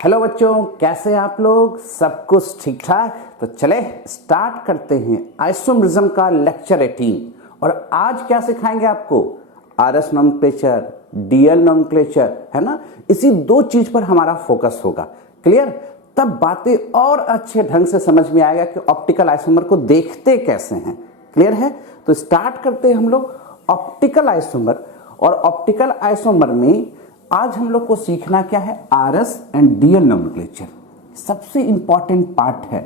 Hello बच्चों, कैसे हैं आप लोग? सब कुछ ठीक ठाक? तो चले स्टार्ट करते हैं आइसोमरिज्म का लेक्चर 18। और आज क्या सिखाएंगे आपको? आरएस नोमेनक्लेचर, डीएल नोमेनक्लेचर, है ना। इसी दो चीज पर हमारा फोकस होगा। क्लियर? तब बातें और अच्छे ढंग से समझ में आएगा कि ऑप्टिकल आइसोमर को देखते कैसे हैं। क्लियर है? तो स्टार्ट करते हैं हम लोग ऑप्टिकल आइसोमर। और ऑप्टिकल आइसोमर में आज हम लोग को सीखना क्या है? आरएस एंड डीएल नोमेनक्लेचर सबसे इंपॉर्टेंट पार्ट है।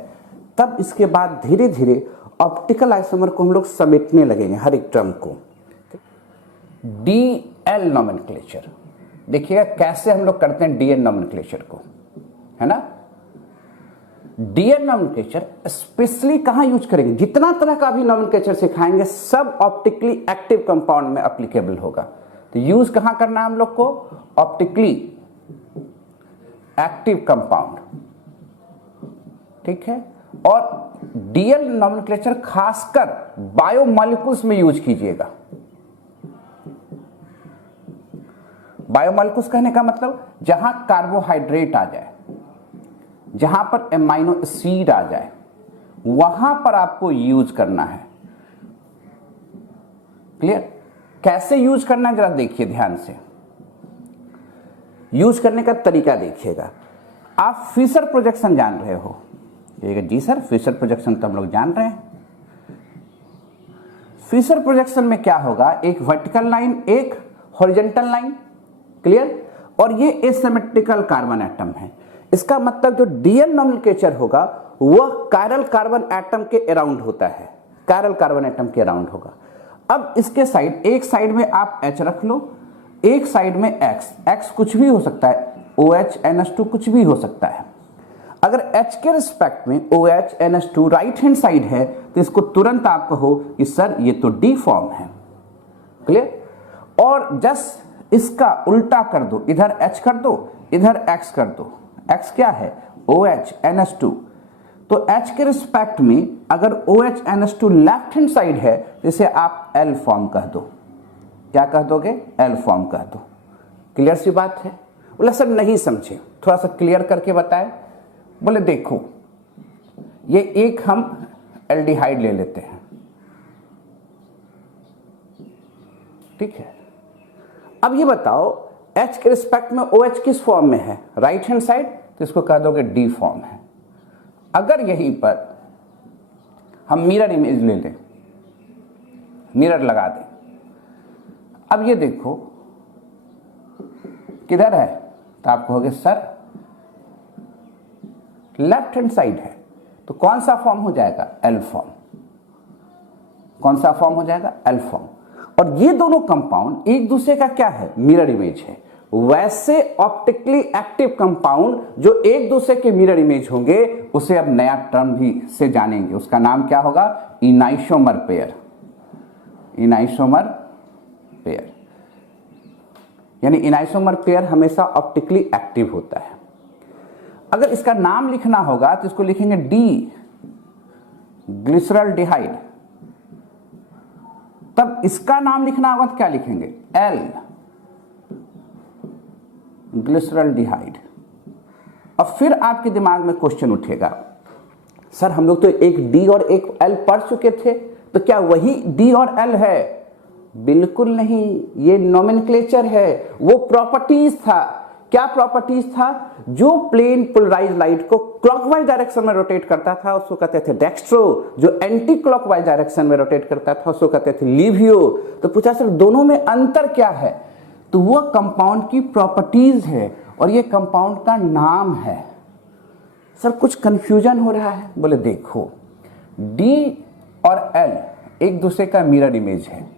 तब इसके बाद धीरे धीरे ऑप्टिकल आइसोमर को हम लोग समेटने लगेंगे, हर एक टर्म को। डीएल नोमेनक्लेचर देखिएगा कैसे हम लोग करते हैं डीएल नोमेनक्लेचर को, है ना। डीएल नोमेनक्लेचर स्पेशली कहां यूज करेंगे? जितना तरह का भी नोमेनक्लेचर सिखाएंगे सब ऑप्टिकली एक्टिव कंपाउंड में एप्लीकेबल होगा। तो यूज कहां करना है हम लोग को? ऑप्टिकली एक्टिव कंपाउंड, ठीक है। और डीएल नोमेनक्लेचर खासकर बायोमॉलिक्यूल्स में यूज कीजिएगा। बायोमॉलिक्यूल्स कहने का मतलब जहां कार्बोहाइड्रेट आ जाए, जहां पर एमाइनो एसिड आ जाए, वहां पर आपको यूज करना है। क्लियर? कैसे यूज करना है जरा देखिए ध्यान से। यूज करने का तरीका देखिएगा। आप फिशर प्रोजेक्शन जान रहे हो? जी सर, फिशर प्रोजेक्शन तो हम लोग जान रहे हैं। फिशर प्रोजेक्शन में क्या होगा? एक वर्टिकल लाइन, एक हॉरिजॉन्टल लाइन। क्लियर? और ये एसिमेट्रिकल कार्बन एटम है। इसका मतलब जो डीएल नोमेनक्लेचर होगा वह कायरल कार्बन एटम के अराउंड होता है, कायरल कार्बन एटम के अराउंड होगा। अब इसके साइड, एक साइड में आप H रख लो, एक साइड में X कुछ भी हो सकता है, OH NH2 कुछ भी हो सकता है। अगर H के रिस्पेक्ट में OH NH2 right hand side है तो इसको तुरंत आप कहो कि सर ये तो D फॉर्म है। क्लियर? और जस्ट इसका उल्टा कर दो, इधर H कर दो, इधर X कर दो। X क्या है? OH NH2। तो H के रिस्पेक्ट में अगर OH NH2 left hand side है तो इसे आप L फॉर्म कह दो। क्या कह दोगे? L फॉर्म कह दो। क्लियर सी बात है? बोला सर नहीं समझे, थोड़ा सा क्लियर करके बताए। बोले देखो, ये एक हम एल्डिहाइड ले लेते हैं, ठीक है। अब ये बताओ H के रिस्पेक्ट में OH किस फॉर्म में है? राइट हैंड साइड, तो इसको कह दोगे D फॉर्म है। अगर यहीं पर हम मिरर इमेज ले लें, मिरर लगा दें, अब ये देखो किधर है? तो आप कहोगे सर लेफ्ट हैंड साइड है। तो कौन सा फॉर्म हो जाएगा? L form. कौन सा फॉर्म हो जाएगा? L form. और ये दोनों कंपाउंड एक दूसरे का क्या है? मिरर इमेज है। वैसे ऑप्टिकली एक्टिव कंपाउंड जो एक दूसरे के मिरर इमेज होंगे उसे अब नया टर्म भी से जानेंगे। उसका नाम क्या होगा? इनाइसोमर पेयर। इनाइसोमर पेयर, यानी इनाइसोमर पेयर हमेशा ऑप्टिकली एक्टिव होता है। अगर इसका नाम लिखना होगा तो इसको लिखेंगे डी ग्लिसरॉल्डिहाइड। तब इसका नाम लिखना होगा तो क्या लिखेंगे? L glyceraldehyde. अब फिर आपके दिमाग में क्वेश्चन उठेगा, सर हम लोग तो एक D और एक L पढ़ चुके थे, तो क्या वही D और L है? बिल्कुल नहीं, ये नोमेनक्लेचर है। वो प्रॉपर्टीज था। क्या प्रॉपर्टीज था? जो प्लेन पोलराइज लाइट को क्लॉकवाइज डायरेक्शन में रोटेट करता था उसको कहते थे डेक्स्ट्रो, जो एंटी क्लॉकवाइज डायरेक्शन में रोटेट करता था उसको कहते थे लीवियो। तो पूछा सर दोनों में अंतर क्या है? तो वो कंपाउंड की प्रॉपर्टीज है और ये कंपाउंड का नाम है। सर कुछ कंफ्यूजन हो रहा है? बोले देखो, D और L एक दूसरे का मिरर इमेज है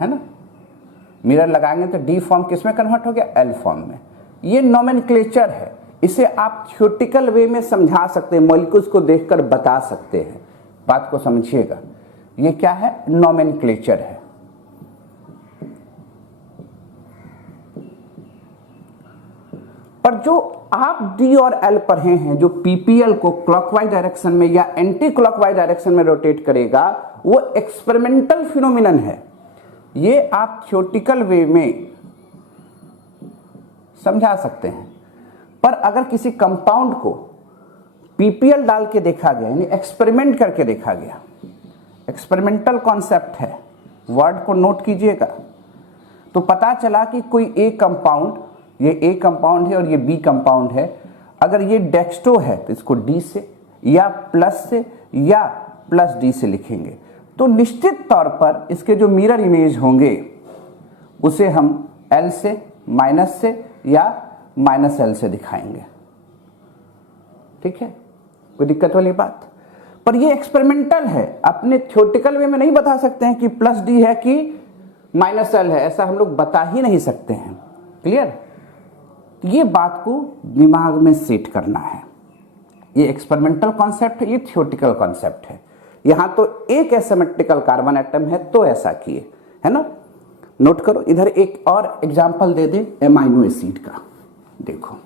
ना। मिरर लगाएंगे तो D फॉर्म किस में कन्वर्ट हो गया? L फॉर्म में। ये नोमेनक्लेचर है। इसे आप थ्योरेटिकल वे में समझा सकते हैं, मॉलिक्यूल्स को देखकर बता सकते हैं। बात को समझिएगा, ये क्या है? नोमेनक्लेचर है। पर जो आप D और L पढ़े हैं, जो PPL को क्लॉकवाइज डायरेक्शन में या एंटी क्लॉकवाइज डायरेक्शन में रोटेट करेगा, वो एक्सपेरिमेंटल फिनोमिनन है। ये आप थ्योरेटिकल वे में समझा सकते हैं। पर अगर किसी कंपाउंड को पीपीएल डाल के देखा गया, यानी एक्सपेरिमेंट करके देखा गया, एक्सपेरिमेंटल कॉन्सेप्ट है, वर्ड को नोट कीजिएगा, तो पता चला कि कोई ए कंपाउंड, ये ए कंपाउंड है और ये बी कंपाउंड है, अगर ये डेक्स्ट्रो है तो इसको डी से या प्लस से या प्लस डी से लिखेंगे, तो निश्चित तौर पर इसके जो मिरर इमेज होंगे उसे हम एल से, माइनस से या माइनस एल से दिखाएंगे। ठीक है, कोई दिक्कत वाली बात? पर ये एक्सपेरिमेंटल है, अपने थ्योरेटिकल वे में नहीं बता सकते हैं कि प्लस डी है कि माइनस एल है, ऐसा हम लोग बता ही नहीं सकते हैं। क्लियर? ये बात को दिमाग में सेट करना है। ये एक्सपेरिमेंटल कॉन्सेप्ट है, ये थ्योरेटिकल कॉन्सेप्ट है। यहां तो एक एसिमेट्रिकल कार्बन एटम है तो ऐसा किए, है ना? नोट करो, इधर एक और एग्जांपल दे दे एमाइनो एसिड का। देखो,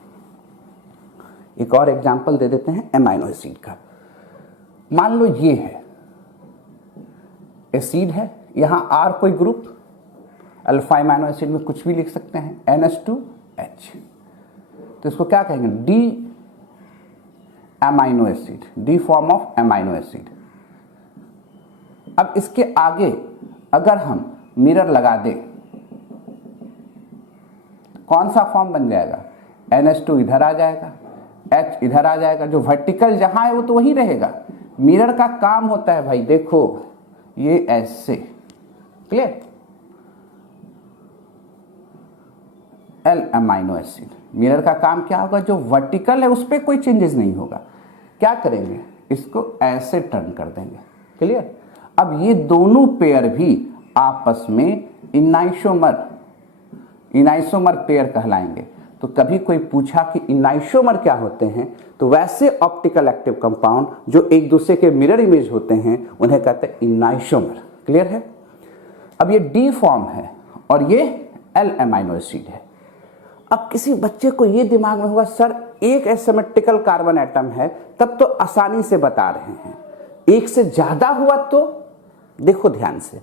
एक और एग्जांपल दे देते हैं एमाइनो एसिड का। मान लो ये है एसिड है, यहां आर कोई ग्रुप, अल्फा एमाइनो एसिड में कुछ भी लिख सकते हैं, NH2H, तो इसको क्या कहेंगे? D amino acid, D form of amino acid. अब इसके आगे अगर हम मिरर लगा दें, कौन सा फॉर्म बन जाएगा? NH2 इधर आ जाएगा, H इधर आ जाएगा, जो वर्टिकल जहां है वो तो वही रहेगा। मिरर का काम होता है भाई, देखो ये ऐसे, clear? L amino acid, mirror का काम क्या होगा? जो वर्टिकल है उस पर कोई चेंजेस नहीं होगा। क्या करेंगे? इसको ऐसे टर्न कर देंगे। क्लियर? अब ये दोनों पेयर भी आपस में इनाइसोमर पेयर कहलाएंगे। तो कभी कोई पूछा कि इनाइसोमर क्या होते हैं, तो वैसे ऑप्टिकल एक्टिव कंपाउंड जो एक दूसरे के मिरर इमेज होते हैं उन्हें कहते हैं इनाइसोमर। क्लियर है? अब ये डी फॉर्म है और ये एल एमाइनो एसिड है। अब किसी बच्चे को ये दिमाग में होगा, सर एक एसिमेट्रिकल कार्बन एटम है तब तो आसानी से बता रहे हैं, एक से ज्यादा हुआ तो? देखो ध्यान से,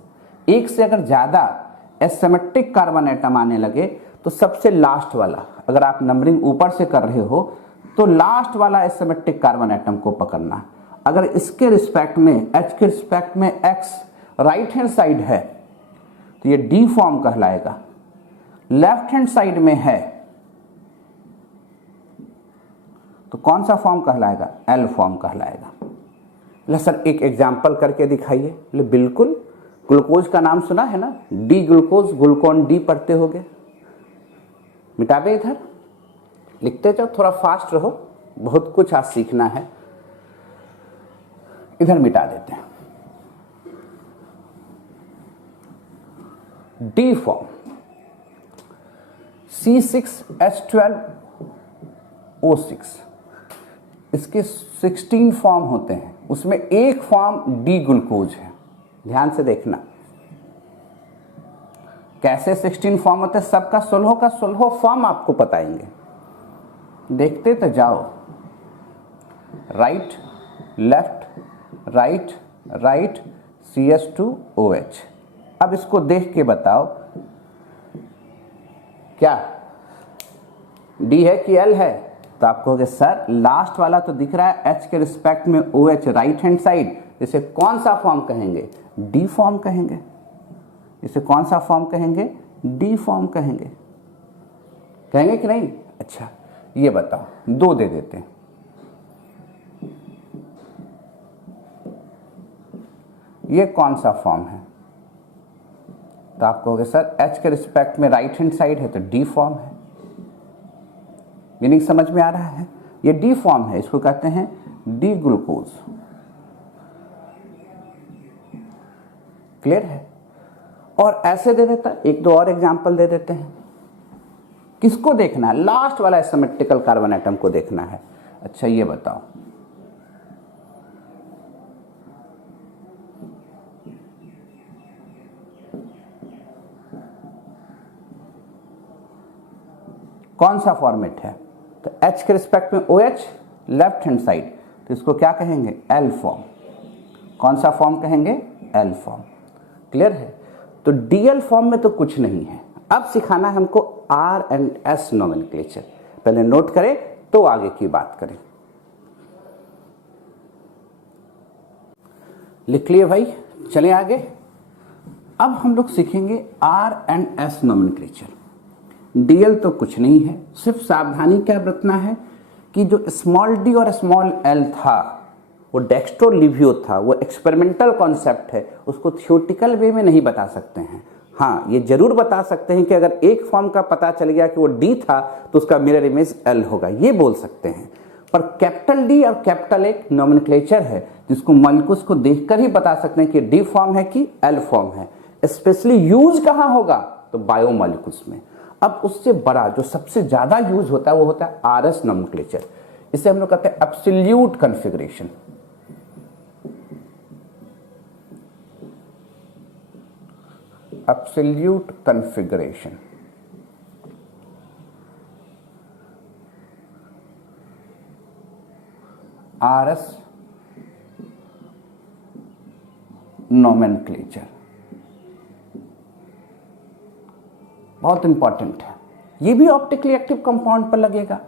एक से अगर ज्यादा एसिमेट्रिक कार्बन एटम आने लगे तो सबसे लास्ट वाला, अगर आप नंबरिंग ऊपर से कर रहे हो तो लास्ट वाला एसिमेट्रिक कार्बन एटम को पकड़ना। अगर इसके रिस्पेक्ट में, H के रिस्पेक्ट में X राइट हैंड साइड है तो ये डी फॉर्म कहलाएगा, लेफ्ट हैंड साइड में है तो कौन सा फॉर्म कहलाएगा? एल फॉर्म कहलाएगा। ले सर एक एग्जाम्पल करके दिखाइए। ले बिल्कुल, ग्लूकोज का नाम सुना है ना, डी ग्लूकोज, ग्लूकोन डी पढ़ते होगे। मिटा दे, इधर लिखते जाओ, थोड़ा फास्ट रहो, बहुत कुछ आज सीखना है। इधर मिटा देते हैं। डी फॉर्म C6H12O6, इसके 16 फॉर्म होते हैं, उसमें एक फॉर्म डी ग्लूकोज है। ध्यान से देखना कैसे 16 फॉर्म होते हैं, सबका 16 का 16 फॉर्म आपको बताएंगे, देखते तो जाओ। Right left right right CH2OH। अब इसको देख के बताओ क्या डी है कि एल है? तो आप कहोगे सर लास्ट वाला तो दिख रहा है H के रिस्पेक्ट में OH राइट हैंड साइड, इसे कौन सा फॉर्म कहेंगे? डी फॉर्म कहेंगे। इसे कौन सा फॉर्म कहेंगे? डी फॉर्म कहेंगे। कहेंगे कि नहीं? अच्छा ये बताओ, दो दे देते हैं। ये कौन सा फॉर्म है? तो आप कहोगे सर H के रिस्पेक्ट में राइट हैंड साइड है तो डी फॉर्म है। मीनिंग समझ में आ रहा है? ये डी फॉर्म है, इसको कहते हैं डी ग्लूकोज। क्लियर है? और ऐसे दे देता, एक दो और एग्जांपल दे देते हैं। किसको देखना है? लास्ट वाला एसिमेट्रिकल कार्बन एटम को देखना है। अच्छा ये बताओ, कौन सा फॉर्मेट है? तो H के रिस्पेक्ट में OH लेफ्ट हैंड साइड, तो इसको क्या कहेंगे? L form. कौन सा फॉर्म कहेंगे? L form. क्लियर है? तो DL फॉर्म में तो कुछ नहीं है, अब सिखाना है हमको आर एंड एस नोमेनक्लेचर। पहले नोट करें तो आगे की बात करें। लिख लिए भाई, चलें आगे। अब हम लोग सीखेंगे R and S nomenclature. DL तो कुछ नहीं है, सिर्फ सावधानी क्या बरतना है कि जो स्मॉल डी और स्मॉल एल था वो डेक्स्ट्रो लिवियो था, वो एक्सपेरिमेंटल कॉन्सेप्ट है, उसको थियोटिकल वे में नहीं बता सकते हैं। हाँ, ये जरूर बता सकते हैं कि अगर एक फॉर्म का पता चल गया कि वो डी था तो उसका मिरर इमेज एल होगा, ये बोल सकते हैं। पर कैपिटल डी और कैपिटल एक नोमेनक्लेचर है जिसको मॉलिक्यूल्स को देखकर ही बता सकते हैं कि डी फॉर्म है कि एल फॉर्म है। स्पेशली यूज कहाँ होगा तो बायोमॉलिक्यूल्स में। अब उससे बड़ा जो सबसे ज्यादा यूज होता है वो होता है आरएस नोमेनक्लेचर। इसे हम लोग कहते हैं absolute configuration. Absolute configuration RS nomenclature बहुत इंपॉर्टेंट है। ये भी ऑप्टिकली एक्टिव कंपाउंड पर लगेगा।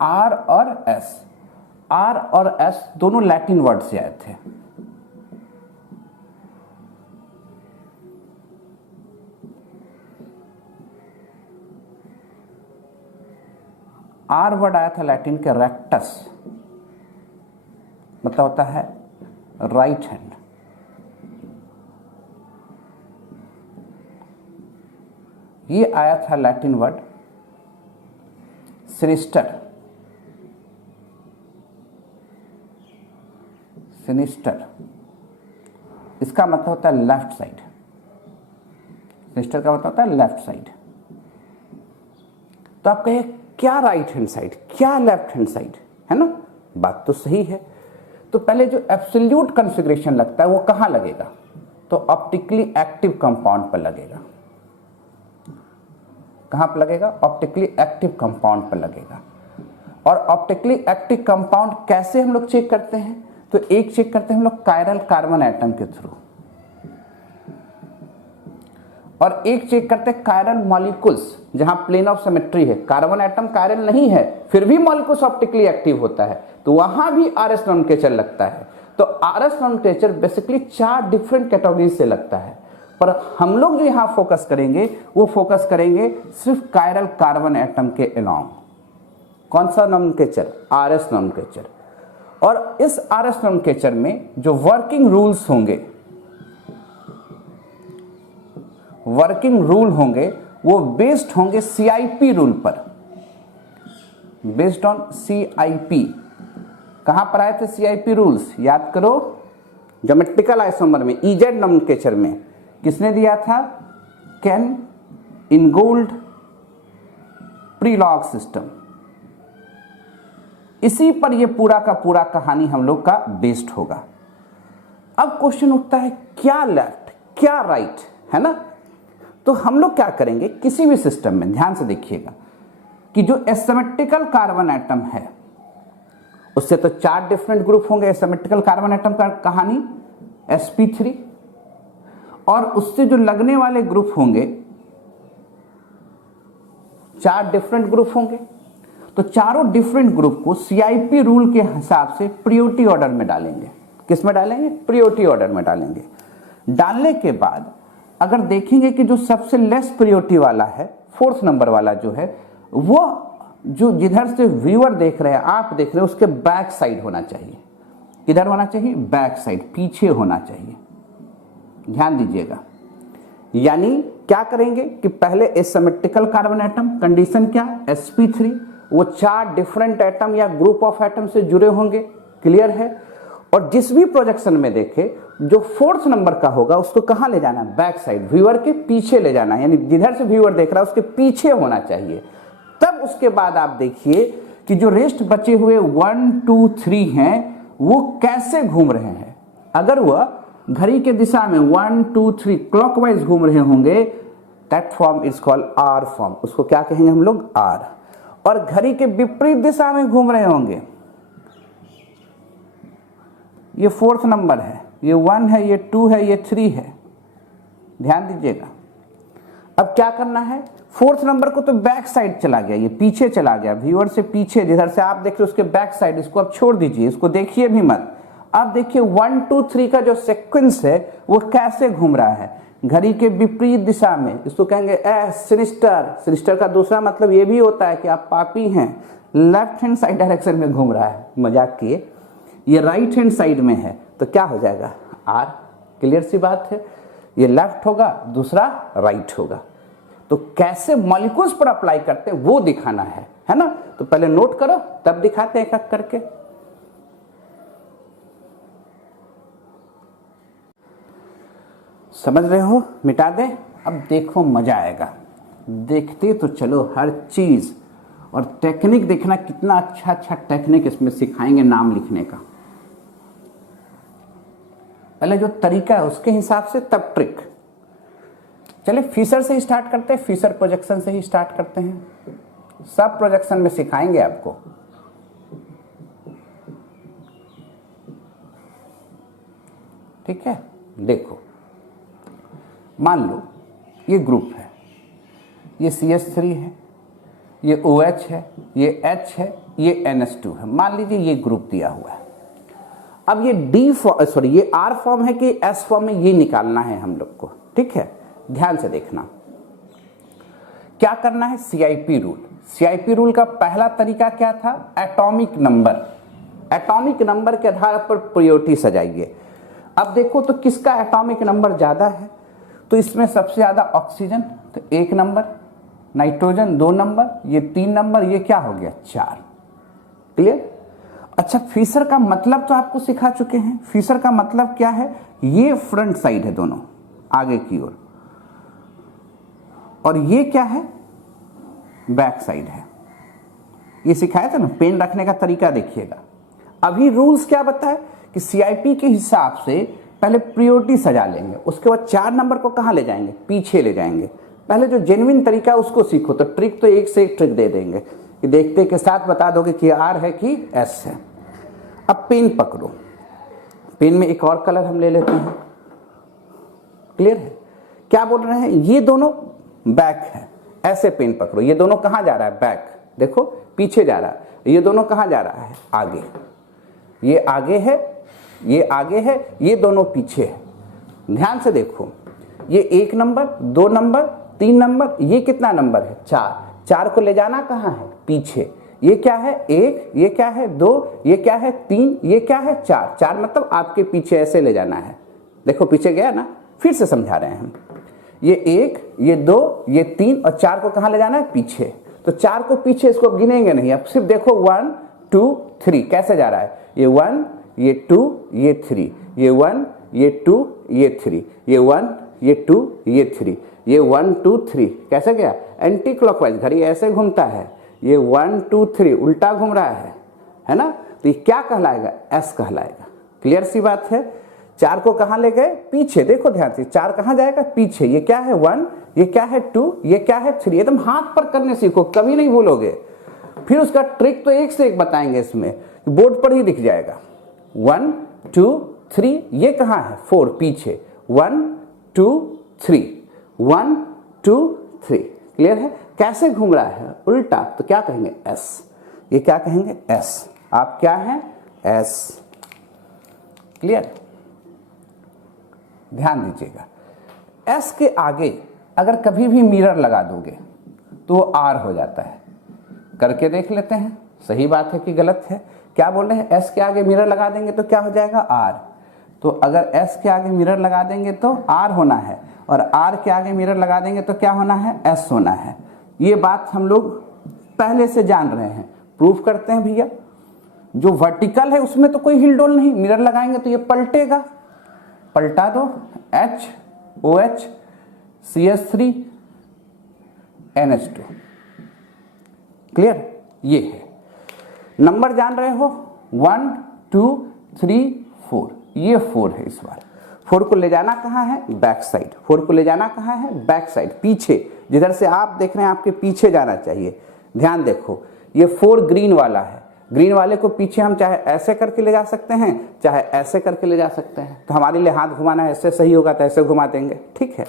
आर और एस, आर और एस दोनों लैटिन वर्ड से आए थे। आर वर्ड आया था लैटिन के रेक्टस, मतलब होता है राइट हैंड। ये आया था लैटिन वर्ड सिनिस्टर, सिनिस्टर, इसका मतलब होता है लेफ्ट साइड। सिनिस्टर का मतलब होता है लेफ्ट साइड। तो आप कहिए क्या राइट हैंड साइड, क्या लेफ्ट हैंड साइड, है ना? बात तो सही है। तो पहले जो एब्सोल्यूट कॉन्फ़िगरेशन लगता है वो कहां लगेगा तो ऑप्टिकली एक्टिव कंपाउंड पर लगेगा। कहां पर लगेगा? ऑप्टिकली एक्टिव कंपाउंड पर लगेगा। और ऑप्टिकली एक्टिव कंपाउंड कैसे हम लोग चेक करते हैं तो एक चेक करते हैं हम लोग कायरल कार्बन एटम के थ्रू, और एक चेक करते हैं कायरल मॉलिक्यूल्स जहां प्लेन ऑफ सिमेट्री है। कार्बन एटम कायरल नहीं है फिर भी मॉलिक्यूल्स ऑप्टिकली एक्टिव होता है तो वहां भी आरएस नोमेनक्लेचर लगता है। तो RS nomenclature basically 4 different category से लगता है, पर हम लोग जो यहां फोकस करेंगे वो फोकस करेंगे सिर्फ कायरल कार्बन एटम के अलोंग। कौन सा नोमेनक्लेचर? RS nomenclature. और इस आरएस नोमेनक्लेचर में जो वर्किंग रूल्स होंगे, वर्किंग रूल होंगे वो बेस्ड होंगे सीआईपी रूल पर, बेस्ड ऑन सीआईपी। कहां पर आए थे सीआईपी रूल्स? याद करो, ज्योमेट्रिकल आइसोमर में, इजेड नोमेनक्लेचर में किसने दिया था? केन इनगोल्ड प्रीलॉग सिस्टम। इसी पर ये पूरा का पूरा कहानी हम लोग का बेस्ड होगा। अब क्वेश्चन उठता है क्या लेफ्ट क्या राइट, है ना? तो हम लोग क्या करेंगे किसी भी सिस्टम में, ध्यान से देखिएगा कि जो एसिमेट्रिकल कार्बन एटम है उससे तो 4 डिफरेंट ग्रुप होंगे। एसिमेट्रिकल कार्बन एटम का कहानी sp3, और उससे जो लगने वाले ग्रुप होंगे 4 डिफरेंट ग्रुप होंगे। तो चारों डिफरेंट ग्रुप को सीआईपी रूल के हिसाब से प्रायोरिटी ऑर्डर में डालेंगे। किस में डालेंगे? प्रायोरिटी ऑर्डर में डालेंगे। डालने के बाद अगर देखेंगे कि जो सबसे लेस प्रायोरिटी वाला है, 4th नंबर वाला जो है, वो जो जिधर से व्यूअर देख रहे हैं, आप देख रहे हैं, उसके बैक साइड होना चाहिए। किधर होना चाहिए? बैक साइड, पीछे होना चाहिए। ध्यान दीजिएगा। यानी क्या करेंगे कि पहले एसिमेट्रिकल कार्बन एटम, कंडीशन क्या? sp3, वो 4 डिफरेंट एटम या ग्रुप ऑफ एटम से जुड़े होंगे, क्लियर है? और जिस भी प्रोजेक्शन में देखे जो 4th नंबर का होगा उसको कहां ले जाना? बैक साइड, व्यूअर के पीछे ले जाना, यानी जिधर से व्यूअर देख रहा है उसके पीछे होना चाहिए। तब उसके बाद आप देखिए कि जो रेस्ट बचे हुए 1 2 3 हैं वो कैसे घूम रहे हैं। अगर वह घड़ी के दिशा में 1 2 3 क्लॉकवाइज घूम रहे होंगे, that form is called R form. उसको क्या कहेंगे हम लोग? आर। और घड़ी के विपरीत दिशा में घूम रहे होंगे, ये 4th नंबर है, ये 1 है, ये 2 है, ये 3 है। ध्यान दीजिएगा। अब क्या करना है, फोर्थ नंबर को तो बैक साइड चला गया, ये पीछे चला गया, व्यूअर से पीछे, जिधर से आप देख रहे हो उसके बैक साइड, इसको आप छोड़ दीजिए, इसको देखिए भी मत। अब देखिए 1 2 3 का जो सीक्वेंस है वो कैसे घूम रहा है, घड़ी के विपरीत दिशा में, इसको कहेंगे सिनिस्टर। सिनिस्टर का दूसरा मतलब ये भी होता है कि आप पापी हैं, लेफ्ट हैंड साइड डायरेक्शन में घूम रहा है, मजाक किए, ये राइट हैंड साइड में है, तो क्या हो जाएगा आर। क्लियर सी बात है, ये लेफ्ट होगा, दूसरा राइट होगा। तो कैसे मॉलिक्यूल्स पर अप्लाई करते हैं वो दिखाना है ना। तो पहले नोट करो, तब दिखाते हैं एक एक करके। समझ रहे हो, मिटा दें। अब देखो मजा आएगा, देखते तो चलो हर चीज, और टेक्निक देखना, कितना अच्छा अच्छा टेक्निक इसमें सिखाएंगे नाम लिखने का। पहले जो तरीका है उसके हिसाब से, तब ट्रिक। चलिए फिशर से ही स्टार्ट करते हैं, फिशर प्रोजेक्शन से ही स्टार्ट करते हैं, सब प्रोजेक्शन में सिखाएंगे आपको। ठीक है, देखो मान लो ये ग्रुप है, ये CH3 है, ये OH है, ये H है, ये NH2 है, मान लीजिए ये ग्रुप दिया हुआ है। अब ये ये R फॉर्म है कि S फॉर्म में, ये निकालना है हम लोग को। ठीक है, ध्यान से देखना क्या करना है। CIP रूल, CIP रूल का पहला तरीका क्या था, एटॉमिक नंबर। एटॉमिक नंबर के आधार पर प्रायोरिटी सजाइए। अब देखो तो किसका एटॉमिक नंबर ज्यादा है, तो इसमें सबसे ज्यादा ऑक्सीजन, तो 1 नंबर, नाइट्रोजन 2 नंबर, ये 3 नंबर, ये क्या हो गया 4। क्लियर। अच्छा, फिशर का मतलब तो आपको सिखा चुके हैं। फिशर का मतलब क्या है, ये फ्रंट साइड है दोनों आगे की ओर, और ये क्या है बैक साइड है। ये सिखाया था ना, पेन रखने का तरीका देखिएगा। अभी रूल्स क्या बताए कि CIP के हिसाब से पहले प्रायोरिटी सजा लेंगे, उसके बाद 4 नंबर को कहां ले जाएंगे, पीछे ले जाएंगे। पहले जो जेन्युइन तरीका उसको सीखो, तो ट्रिक तो एक से एक ट्रिक दे देंगे कि देखते के साथ बता दोगे कि R है कि S है। अब पेन पकड़ो, पेन में एक और कलर हम ले लेते हैं। क्लियर है, क्या बोल रहे हैं, ये दोनों बैक है, ऐसे पेन पकड़ो, ये दोनों कहां जा रहा है, बैक, देखो पीछे जा रहा है। ये दोनों कहां जा रहा है, आगे, ये आगे है, ये आगे है, ये दोनों पीछे है। ध्यान से देखो, ये 1 नंबर, 2 नंबर, 3 नंबर, ये कितना नंबर है 4। 4 को ले जाना कहां है, पीछे। ये क्या है 1, ये क्या है 2, ये क्या है 3, ये क्या है 4। 4 मतलब आपके पीछे ऐसे ले जाना है। देखो पीछे गया ना, फिर से समझा रहे हैं हम। ये 1, ये 2, ये 3 और 4 को कहां ले जाना है, पीछे। तो 4 को पीछे, इसको गिनेंगे नहीं, अब सिर्फ देखो 1 2 3 कैसे जा रहा है। ये 1, ये 2, ये 3, ये 1, ये 2, ये 3, ये 1, ये 2, ये 3, ये 1 2 3 कैसे गया, एंटी क्लॉकवाइज, घड़ी ऐसे घूमता है। ये 1 2 3 उल्टा घूम रहा है ना। तो ये क्या कहलाएगा, S कहलाएगा। क्लियर सी बात है। 4 को कहां ले गए, पीछे। देखो ध्यान से, 4 कहां जाएगा, पीछे। ये क्या है 1, ये क्या है 2, ये क्या है 3। एकदम हाथ पर करने सीखो, कभी नहीं भूलोगे। फिर उसका ट्रिक तो एक से एक बताएंगे इसमें, बोर्ड पर ही दिख जाएगा। 1 2 3, ये कहां है 4, पीछे। 1 2 3, 1 2 3। क्लियर है, कैसे घूम रहा है, उल्टा, तो क्या कहेंगे S। ये क्या कहेंगे S, आप क्या हैं S। क्लियर, ध्यान दीजिएगा। S के आगे अगर कभी भी मिरर लगा दोगे तो वो R हो जाता है। करके देख लेते हैं, सही बात है कि गलत है। क्या बोल रहे हैं, S के आगे मिरर लगा देंगे तो क्या हो जाएगा R। तो अगर S के आगे मिरर लगा देंगे तो R होना है, और R के आगे मिरर लगा देंगे तो क्या होना है, S होना है। ये बात हम लोग पहले से जान रहे हैं, प्रूफ करते हैं भैया। जो वर्टिकल है उसमें तो कोई हिलडोल नहीं, मिरर लगाएंगे तो ये पलटेगा। पलटा दो, H OH CH3 NH2। Clear, ये है। नंबर जान रहे हो, 1 2 3 4, ये 4 है इस बार। 4 को ले जाना कहाँ है, बैक साइड। 4 को ले जाना कहाँ है, बैक साइड, पीछे। जिधर से आप देख रहे हैं आपके पीछे जाना चाहिए। ध्यान देखो, ये 4 ग्रीन वाला है, ग्रीन वाले को पीछे हम चाहे ऐसे करके ले जा सकते हैं, चाहे ऐसे करके ले जा सकते हैं। तो हमारे लिए हाथ घुमाना ऐसे सही होगा तो ऐसे घुमा देंगे, ठीक है।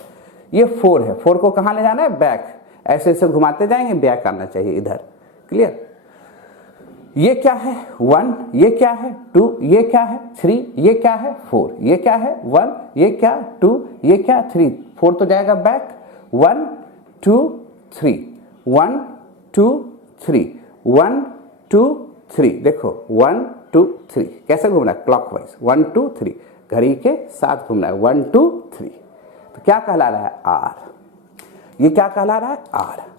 ये 4 है, 4 को कहाँ ले जाना है, बैक, ऐसे ऐसे घुमाते जाएंगे, बैक आना चाहिए इधर, क्लियर। ये क्या है 1, ये क्या है 2, ये क्या है 3, ये क्या है 4, ये क्या है 1, ये क्या 2, ये क्या 3, 4 तो जाएगा बैक, 1 2 3, 1 2 3, 1 2 3, देखो 1 2 3 कैसे घूमना है, क्लॉकवाइज 1 2 3, घड़ी के साथ घूमना है 1 2 3। तो क्या कहला रहा है, आर, ये क्या कहला रहा है, आर।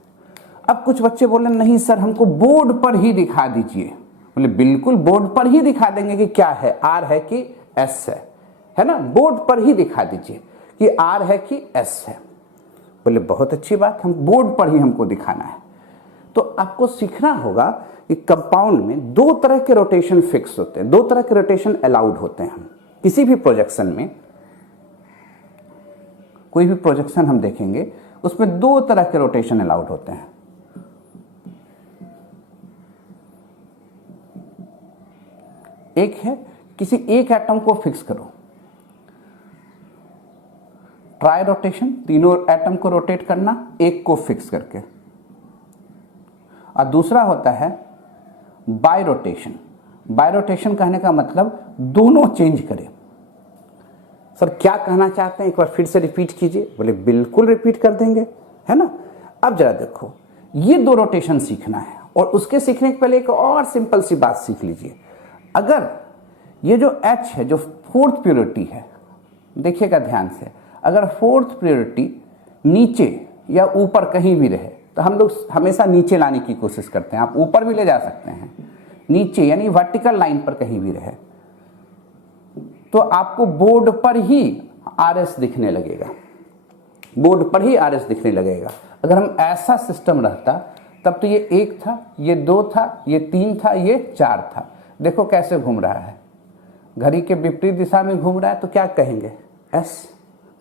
अब कुछ बच्चे बोले नहीं सर हमको बोर्ड पर ही दिखा दीजिए, बोले बिल्कुल बोर्ड पर ही दिखा देंगे कि क्या है, आर है कि एस है ना, बोर्ड पर ही दिखा दीजिए कि आर है कि एस है। बोले बहुत अच्छी बात, हम बोर्ड पर ही हमको दिखाना है। तो आपको सीखना होगा कि कंपाउंड में दो तरह के रोटेशन फिक्स होते हैं, दो तरह के रोटेशन अलाउड होते हैं। हम किसी भी प्रोजेक्शन में, कोई भी प्रोजेक्शन हम देखेंगे उसमें दो तरह के रोटेशन अलाउड होते हैं। एक है किसी एक एटम को फिक्स करो, ट्राई रोटेशन, तीनों एटम को रोटेट करना एक को फिक्स करके, और दूसरा होता है बाय रोटेशन। बाय रोटेशन कहने का मतलब दोनों चेंज करें। सर क्या कहना चाहते हैं, एक बार फिर से रिपीट कीजिए। बोले बिल्कुल रिपीट कर देंगे, है ना। अब जरा देखो, ये दो रोटेशन सीखना है, और उसके सीखने के पहले एक और सिंपल सी बात सीख लीजिए। अगर ये जो H है, जो फोर्थ प्योरिटी है, देखिएगा ध्यान से, अगर फोर्थ प्योरिटी नीचे या ऊपर कहीं भी रहे तो हम लोग हमेशा नीचे लाने की कोशिश करते हैं। आप ऊपर भी ले जा सकते हैं, नीचे यानी वर्टिकल लाइन पर कहीं भी रहे तो आपको बोर्ड पर ही RS दिखने लगेगा, बोर्ड पर ही RS दिखने लगेगा। अगर हम ऐसा सिस्टम रहता तब तो ये 1 था, ये 2 था, ये 3 था, ये 4 था। देखो कैसे घूम रहा है, घड़ी के विपरीत दिशा में घूम रहा है, तो क्या कहेंगे, S,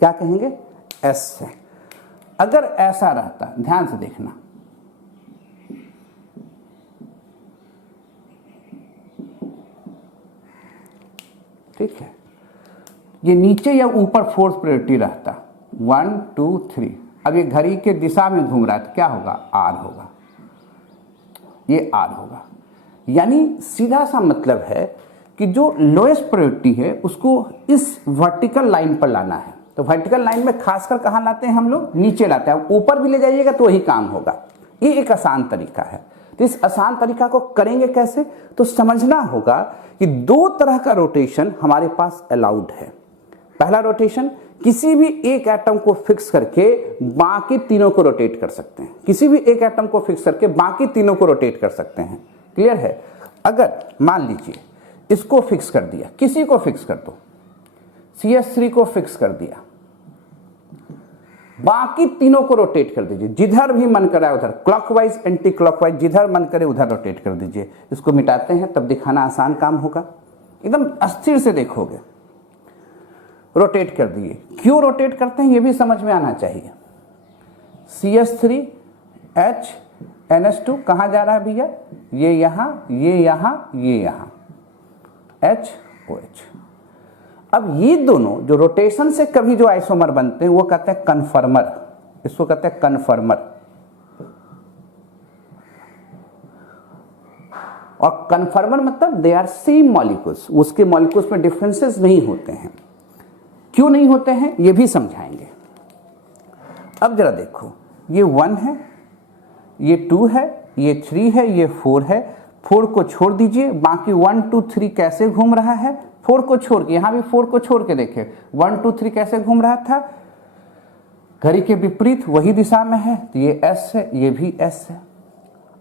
क्या कहेंगे, S है। अगर ऐसा रहता, ध्यान से देखना, ठीक है, ये नीचे या ऊपर फोर्थ प्रायोरिटी रहता 1 2 3, अब ये घड़ी के दिशा में घूम रहा है तो क्या होगा, R होगा, ये R होगा। यानी सीधा सा मतलब है कि जो लोएस्ट प्रायोरिटी है उसको इस वर्टिकल लाइन पर लाना है। तो वर्टिकल लाइन में खासकर कहाँ लाते हैं हम लोग, नीचे लाते हैं। ऊपर भी ले जाइएगा तो वही काम होगा। ये एक आसान तरीका है। तो इस आसान तरीका को करेंगे कैसे, तो समझना होगा कि दो तरह का रोटेशन हमारे पास अलाउड है। पहला रोटेशन, किसी भी एक एटम को फिक्स करके बाकी तीनों को रोटेट कर सकते हैं। किसी भी एक एटम को फिक्स करके बाकी तीनों को रोटेट कर सकते हैं, क्लियर है। अगर मान लीजिए इसको फिक्स कर दिया, किसी को फिक्स कर दो, CH3 को फिक्स कर दिया, बाकी तीनों को रोटेट कर दीजिए, जिधर भी मन करे उधर, क्लॉकवाइज एंटी क्लॉकवाइज, जिधर मन करे उधर रोटेट कर दीजिए। इसको मिटाते हैं तब दिखाना आसान काम होगा, एकदम अस्थिर से देखोगे। रोटेट कर दिए, क्यों रोटेट करते हैं ये भी समझ में आना चाहिए। CH3 H NH2 कहाँ जा रहा है भैया, ये यहाँ, ये यहाँ, ये यहाँ, HOH। अब ये दोनों जो रोटेशन से कभी जो आइसोमर बनते हैं वो कहते हैं कन्फर्मर, इसको कहते हैं कन्फर्मर। और कन्फर्मर मतलब दे आर सेम मॉलिक्यूल्स, उसके मॉलिक्यूल्स में डिफरेंसेस नहीं होते हैं। क्यों नहीं होते हैं ये भी समझाएंगे। अब जरा देखो, ये 1 है, ये 2 है, ये 3 है, ये 4 है। 4 को छोड़ दीजिए, बाकी 1 2 3 कैसे घूम रहा है, 4 को छोड़ के, यहां भी 4 को छोड़ के देखे 1 2 3 कैसे घूम रहा था, घड़ी के विपरीत वही दिशा में है। तो ये S है, ये भी S है।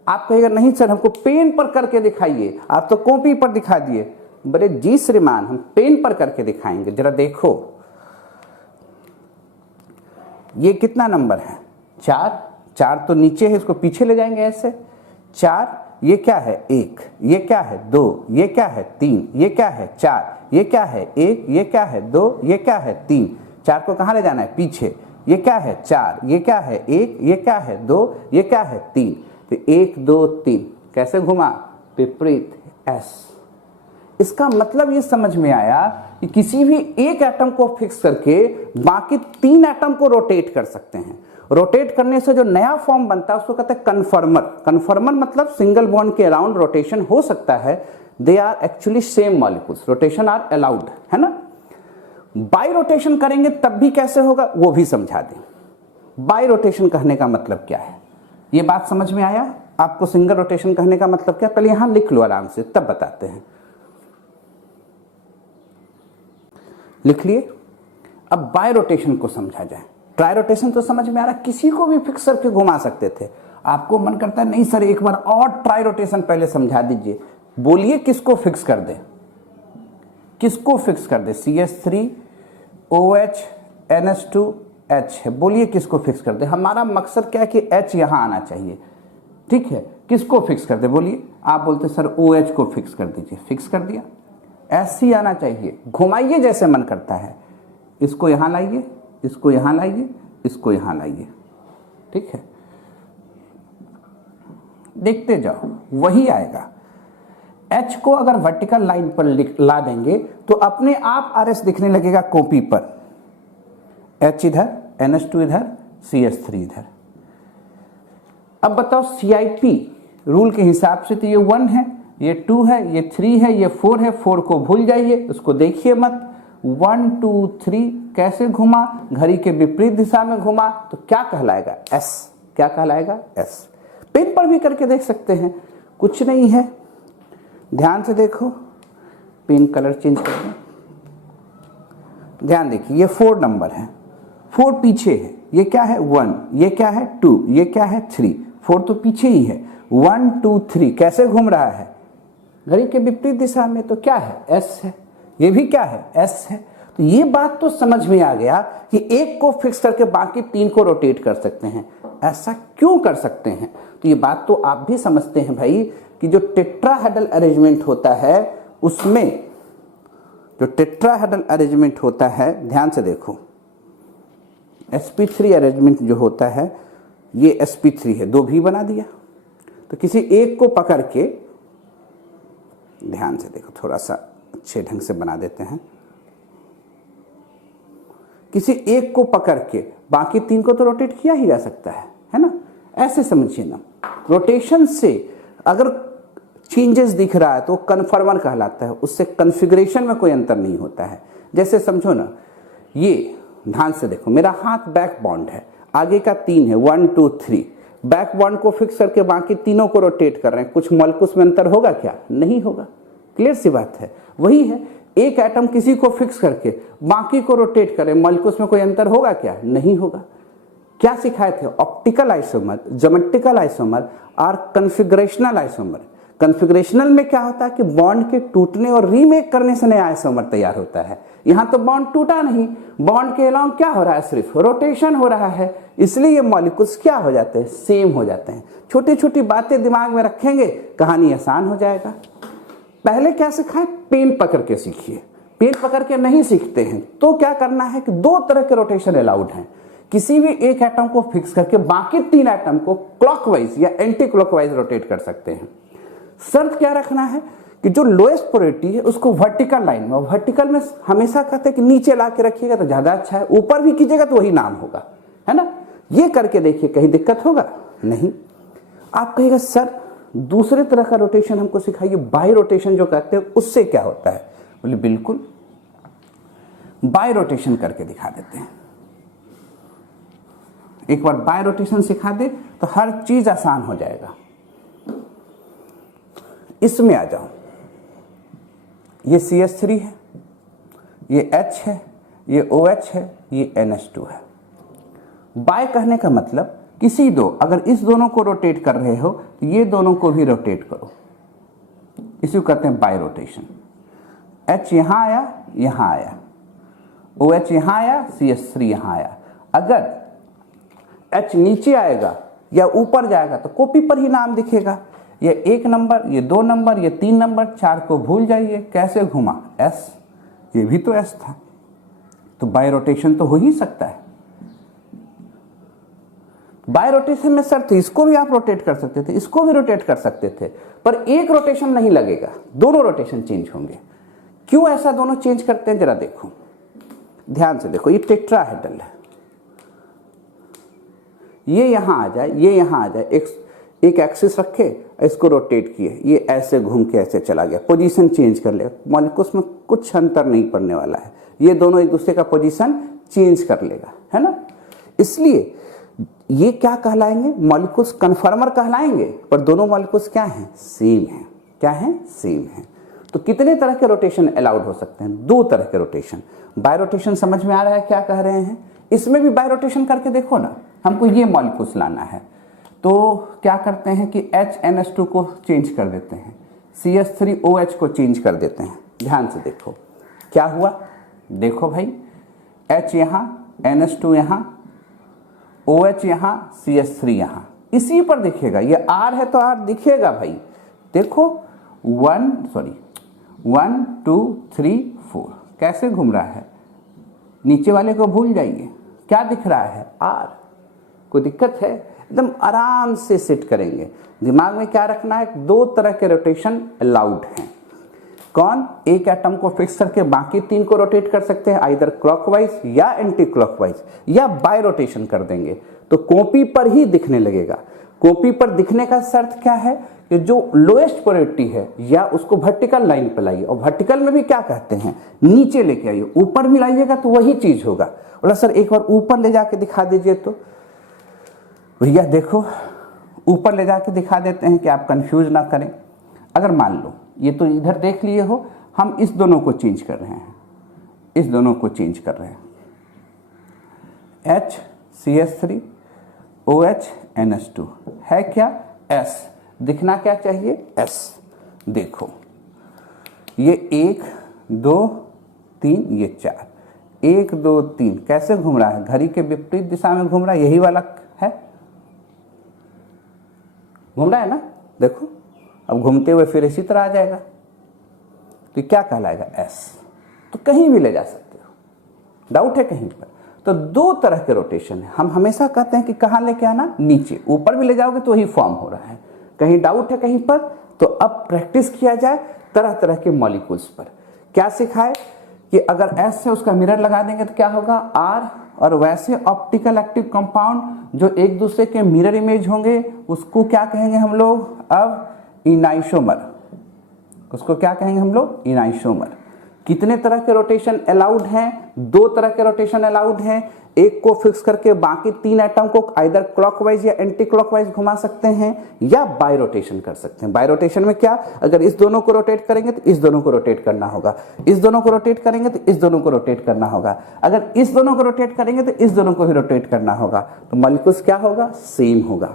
आप कहेगा नहीं सर हमको पेन पर करके दिखाइए, आप तो कॉपी पर दिखा दिए। बड़े जी श्रीमान, हम पेन पर करके दिखाएंगे। जरा देखो ये कितना नंबर है, 4, 4 तो नीचे है, इसको पीछे ले जाएंगे ऐसे। 4, ये क्या है 1, ये क्या है 2, ये क्या है 3, ये क्या है 4, ये क्या है 1, ये क्या है 2, ये क्या है 3। 4 को कहाँ ले जाना है, पीछे। ये क्या है 4, ये क्या है 1, ये क्या है 2, ये क्या है 3। तो 1 2 3 कैसे घुमा, विपरीत S। इसका मतलब ये समझ में आया कि किसी भी एक एटम को फिक्स करके बाकी 3 एटम को रोटेट कर सकते हैं। रोटेट करने से जो नया फॉर्म बनता है उसको कहते हैं कन्फर्मर। कन्फर्मर मतलब सिंगल बॉन्ड के अराउंड रोटेशन हो सकता है। They are actually same molecules, rotation are allowed, है ना। बाई रोटेशन करेंगे तब भी कैसे होगा वो भी समझा दें। बाई रोटेशन कहने का मतलब क्या है, ये बात समझ में आया आपको? सिंगल रोटेशन कहने का मतलब क्या, पहले यहां लिख लो आराम से, तब बताते हैं। लिख लिए। अब बाय रोटेशन को समझा जाए। ट्राई रोटेशन तो समझ में आ रहा, किसी को भी फिक्स करके घुमा सकते थे। आपको मन करता है नहीं सर एक बार और ट्राई रोटेशन पहले समझा दीजिए। बोलिए किसको फिक्स कर दे, किसको फिक्स कर दे? CH3OH NH2H है, बोलिए किसको फिक्स कर दे? हमारा मकसद क्या है कि H यहां आना चाहिए, ठीक है। किसको फिक्स कर दे बोलिए? आप बोलते सर OH को फिक्स कर दीजिए, फिक्स कर दिया। ऐसे ही आना चाहिए, घुमाइए जैसे मन करता है। इसको यहां लाइए, इसको यहां लाइए, इसको यहां लाइए, ठीक है। देखते जाओ वही आएगा। H को अगर वर्टिकल लाइन पर ला देंगे तो अपने आप RS दिखने लगेगा कॉपी पर। H इधर, NH2 इधर, CH3 इधर। अब बताओ CIP रूल के हिसाब से तो ये 1 है, ये 2 है, ये 3 है, ये 4 है। 4 को भूल जाइए, उसको देखिए मत। 1 2 3 कैसे घुमा? घड़ी के विपरीत दिशा में घुमा तो क्या कहलाएगा? S। क्या कहलाएगा? S। पेन पर भी करके देख सकते हैं, कुछ नहीं है। ध्यान से देखो, पेन कलर चेंज कर दें। ध्यान देखिए, ये 4 नंबर है, 4 पीछे है। ये क्या है? 1। ये क्या है? 2। ये क्या है? 3। 4 तो पीछे ही है। 1 2 3 कैसे घूम रहा है? घड़ी के विपरीत दिशा में। तो क्या है? S है। ये भी क्या है? S है। तो ये बात तो समझ में आ गया कि एक को फिक्स करके बाकी 3 को रोटेट कर सकते हैं। ऐसा क्यों कर सकते हैं? तो ये बात तो आप भी समझते हैं भाई कि जो टेट्राहेड्रल अरेंजमेंट होता है उसमें, जो टेट्राहेड्रल अरेंजमेंट होता है, ध्यान से देखो, sp3 अरेंजमेंट जो होता है ये sp3 है, 2 भी बना दिया। तो किसी एक को पकड़ के, ध्यान से देखो, थोड़ा सा अच्छे ढंग से बना देते हैं। किसी एक को पकड़ के बाकी 3 को तो रोटेट किया ही जा सकता है ना। ऐसे समझिए ना, रोटेशन से अगर चेंजेस दिख रहा है तो कन्फर्मर कहलाता है, उससे कॉन्फ़िगरेशन में कोई अंतर नहीं होता है। जैसे समझो ना, ये ध्यान से देखो, मेरा हाथ बैक बॉन्ड है, आगे का 3 है, 1 2 3। बैक बॉन्ड को फिक्स करके बाकी तीनों को रोटेट कर रहे हैं, कुछ मॉलिक्यूल्स में अंतर होगा क्या? नहीं होगा। क्लियर सी बात है। वही है, एक एटम किसी को फिक्स करके बाकी को रोटेट करे, मॉलिक्यूल्स में कोई अंतर होगा क्या? नहीं होगा। क्या सिखाए थे? ऑप्टिकल आइसोमर, ज्योमेट्रिकल आइसोमर और कॉन्फ़िगरेशनल आइसोमर। कॉन्फ़िगरेशनल में क्या होता है कि बॉन्ड के टूटने और रीमेक करने से नया आइसोमर तैयार होता है। यहां तो बॉन्ड टूटा नहीं, बॉन्ड के अलावा क्या हो रहा है? सिर्फ रोटेशन हो रहा है, इसलिए ये मॉलिक्यूल्स क्या हो जाते हैं? सेम हो जाते हैं। छोटी छोटी बातें दिमाग में रखेंगे, कहानी आसान हो जाएगा। पहले क्या सिखाएं? पेन पकड़ के सीखिए। पेन पकड़ के नहीं सीखते हैं तो क्या करना है कि 2 तरह के रोटेशन अलाउड हैं। किसी भी एक एटम को फिक्स करके बाकी 3 एटम को क्लॉकवाइज या एंटी क्लॉकवाइज रोटेट कर सकते हैं। शर्त क्या रखना है कि जो लोएस्ट प्रायोरिटी है उसको वर्टिकल लाइन में, वर्टिकल में हमेशा कहते हैं कि नीचे ला के रखिएगा तो ज्यादा अच्छा है, ऊपर भी कीजिएगा तो वही नाम होगा, है ना। ये करके देखिए, कहीं दिक्कत होगा नहीं। आप कहिएगा सर दूसरे तरह का रोटेशन हमको सिखाइए, बाय रोटेशन जो कहते हैं उससे क्या होता है? बोले बिल्कुल, बाय रोटेशन करके दिखा देते हैं। एक बार बाय रोटेशन सिखा दे तो हर चीज आसान हो जाएगा। इसमें आ जाओ, ये CH3 है, ये H है, ये OH है, ये NH2 है। बाय कहने का मतलब किसी दो, अगर इस दोनों को रोटेट कर रहे हो तो ये दोनों को भी रोटेट करो, इसी को कहते हैं बाय रोटेशन। H यहां आया, यहां आया, OH यहां आया, CH3 यहां आया। अगर H नीचे आएगा या ऊपर जाएगा तो कॉपी पर ही नाम दिखेगा। ये 1 नंबर, ये 2 नंबर, ये 3 नंबर, 4 को भूल जाइए। कैसे घुमा? S। ये भी तो S था, तो बाय रोटेशन तो हो ही सकता है। बाय रोटेशन में सर तो इसको भी आप रोटेट कर सकते थे, इसको भी रोटेट कर सकते थे, पर एक रोटेशन नहीं लगेगा, दोनों रोटेशन चेंज होंगे। क्यों ऐसा दोनों चेंज करते हैं जरा देखो, ध्यान से देखो। ये टेट्राहेड्रल है, ये यहां आ जाए, ये यहां आ जाए, एक एक्सिस रखे, इसको रोटेट किए, ये ऐसे घूम के ऐसे चला गया, पोजीशन चेंज कर लेगा। मॉलिक्यूल्स में कुछ अंतर नहीं पड़ने वाला है, ये दोनों एक दूसरे का पोजीशन चेंज कर लेगा, है ना। इसलिए ये क्या कहलाएंगे, मॉलिक्यूल्स कन्फर्मर कहलाएंगे, पर दोनों मॉलिक्यूल्स क्या हैं, सेम हैं। क्या हैं, सेम हैं। तो कितने तरह के रोटेशन अलाउड हो सकते हैं, 2 तरह के रोटेशन। बाय रोटेशन समझ में आ रहा है क्या कह रहे हैं, इसमें भी बाय रोटेशन करके देखो ना। हमको ये मॉलिक्यूल्स लाना है, तो क्या करते हैं कि HNS2 को चेंज कर देते हैं, CH3OH को चेंज कर देते हैं। ध्यान से देखो क्या हुआ, देखो भाई, H यहाँ, NS2 यहाँ, OH यहाँ, CH3 यहाँ, इसी पर दिखेगा। ये R है तो R दिखेगा भाई। देखो 1 2 3 4 कैसे घूम रहा है, नीचे वाले को भूल जाइए, क्या दिख रहा है, R। कोई दिक्कत है, एकदम आराम से सेट करेंगे। दिमाग में क्या रखना है, 2 तरह के रोटेशन अलाउड हैं। कौन, एक एटम को फिक्स करके बाकी 3 को रोटेट कर सकते हैं, आइदर क्लॉकवाइज या एंटी क्लॉकवाइज, या बाय रोटेशन कर देंगे तो कॉपी पर ही दिखने लगेगा। कॉपी पर दिखने का शर्त क्या है कि जो लोएस्ट प्रायोरिटी है या उसको वर्टिकल लाइन पे लाइए, और वर्टिकल में भी क्या कहते हैं, नीचे लेके आइए। ऊपर भी लाइएगा तो वही चीज होगा। बोला सर एक बार ऊपर ले जाके दिखा दीजिए, तो भैया देखो ऊपर ले जाके दिखा देते हैं कि आप कंफ्यूज ना करें। अगर मान लो ये तो इधर देख लिए हो, हम इस दोनों को चेंज कर रहे हैं, इस दोनों को चेंज कर रहे हैं, HCH3 OH NS2 है क्या, S, दिखना क्या चाहिए, S। देखो ये 1 2 3, ये 4, 1 2 3 कैसे घूम रहा है, घड़ी के विपरीत दिशा में घूम रहा है, यही वाला है, घूम रहा है ना। देखो अब घूमते हुए फिर इसी तरह आ जाएगा, तो क्या कहलाएगा, S। तो कहीं भी ले जा सकते हो, डाउट है कहीं पर। तो 2 तरह के रोटेशन है। हम हमेशा कहते हैं कि कहाँ लेके आना, नीचे। ऊपर भी ले जाओगे तो वही फॉर्म हो रहा है। कहीं डाउट है कहीं पर, तो अब प्रैक्टिस किया जाए तरह तरह के मॉलिक्यूल्स पर। क्या सिखाए कि अगर S से उसका मिरर लगा देंगे तो क्या होगा, R। और वैसे ऑप्टिकल एक्टिव कंपाउंड जो एक दूसरे के मिरर इमेज होंगे उसको क्या कहेंगे हम लोग, अब इनाइसोमर। उसको क्या कहेंगे हम लोग, इनाइसोमर। कितने तरह के रोटेशन अलाउड हैं, 2 तरह के रोटेशन अलाउड हैं। एक को फिक्स करके बाकी 3 एटम को आइदर क्लॉकवाइज या एंटी क्लॉकवाइज घुमा सकते हैं, या बाय रोटेशन कर सकते हैं। बाय रोटेशन में क्या, अगर इस दोनों को रोटेट करेंगे तो इस दोनों को रोटेट करना होगा, इस दोनों को रोटेट करेंगे तो इस दोनों को रोटेट करना होगा, अगर इस दोनों को रोटेट करेंगे तो इस दोनों को भी रोटेट करना होगा। तो मॉलिक्यूल्स क्या होगा, सेम होगा।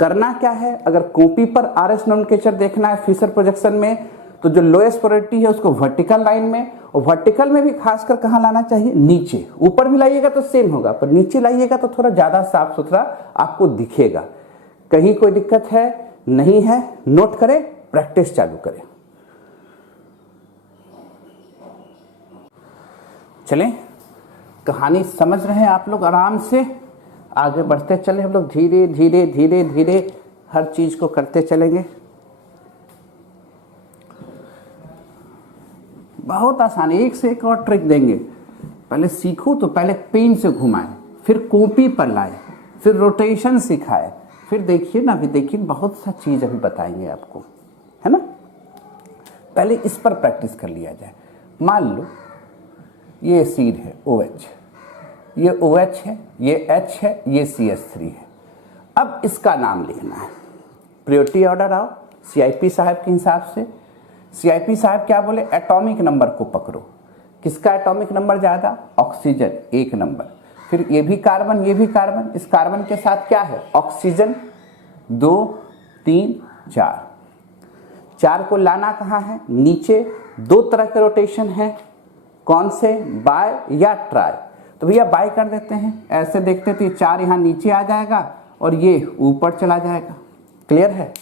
करना क्या है, अगर कॉपी पर RS नोमेनक्लेचर देखना है फिशर प्रोजेक्शन में, तो जो लोएस्ट प्रायोरिटी है उसको वर्टिकल लाइन में, और वर्टिकल में भी खासकर कहाँ लाना चाहिए, नीचे। ऊपर भी लाइएगा तो सेम होगा, पर नीचे लाइएगा तो थोड़ा ज्यादा साफ सुथरा आपको दिखेगा। कहीं कोई दिक्कत है, नहीं है, नोट करें, प्रैक्टिस चालू करें। चलें, कहानी समझ रहे हैं आप लोग, आराम से आगे बढ़ते चले हम लोग, धीरे धीरे धीरे धीरे हर चीज को करते चलेंगे। बहुत आसान, एक से एक और ट्रिक देंगे। पहले सीखो तो पहले पेन से घुमाए, फिर कॉपी पर लाए, फिर रोटेशन सिखाए, फिर देखिए ना, अभी देखिए बहुत सा चीज अभी बताएंगे आपको, है ना। पहले इस पर प्रैक्टिस कर लिया जाए। मान लो ये एसिड है OH, ये OH है, ये H है, ये CH3 है। अब इसका नाम लिखना है। प्रायोरिटी ऑर्डर आओ CIP साहब के हिसाब से। CIP साहब क्या बोले, एटॉमिक नंबर को पकड़ो। किसका एटॉमिक नंबर ज्यादा, ऑक्सीजन 1 नंबर, फिर ये भी कार्बन, ये भी कार्बन, इस कार्बन के साथ क्या है, ऑक्सीजन 2 3 4। 4 को लाना कहाँ है, नीचे। 2 तरह के रोटेशन है, कौन से, बाय या ट्राई। तो भैया बाय कर देते हैं, ऐसे देखते तो ये 4 यहाँ नीचे आ जाएगा और ये ऊपर चला जाएगा। क्लियर है।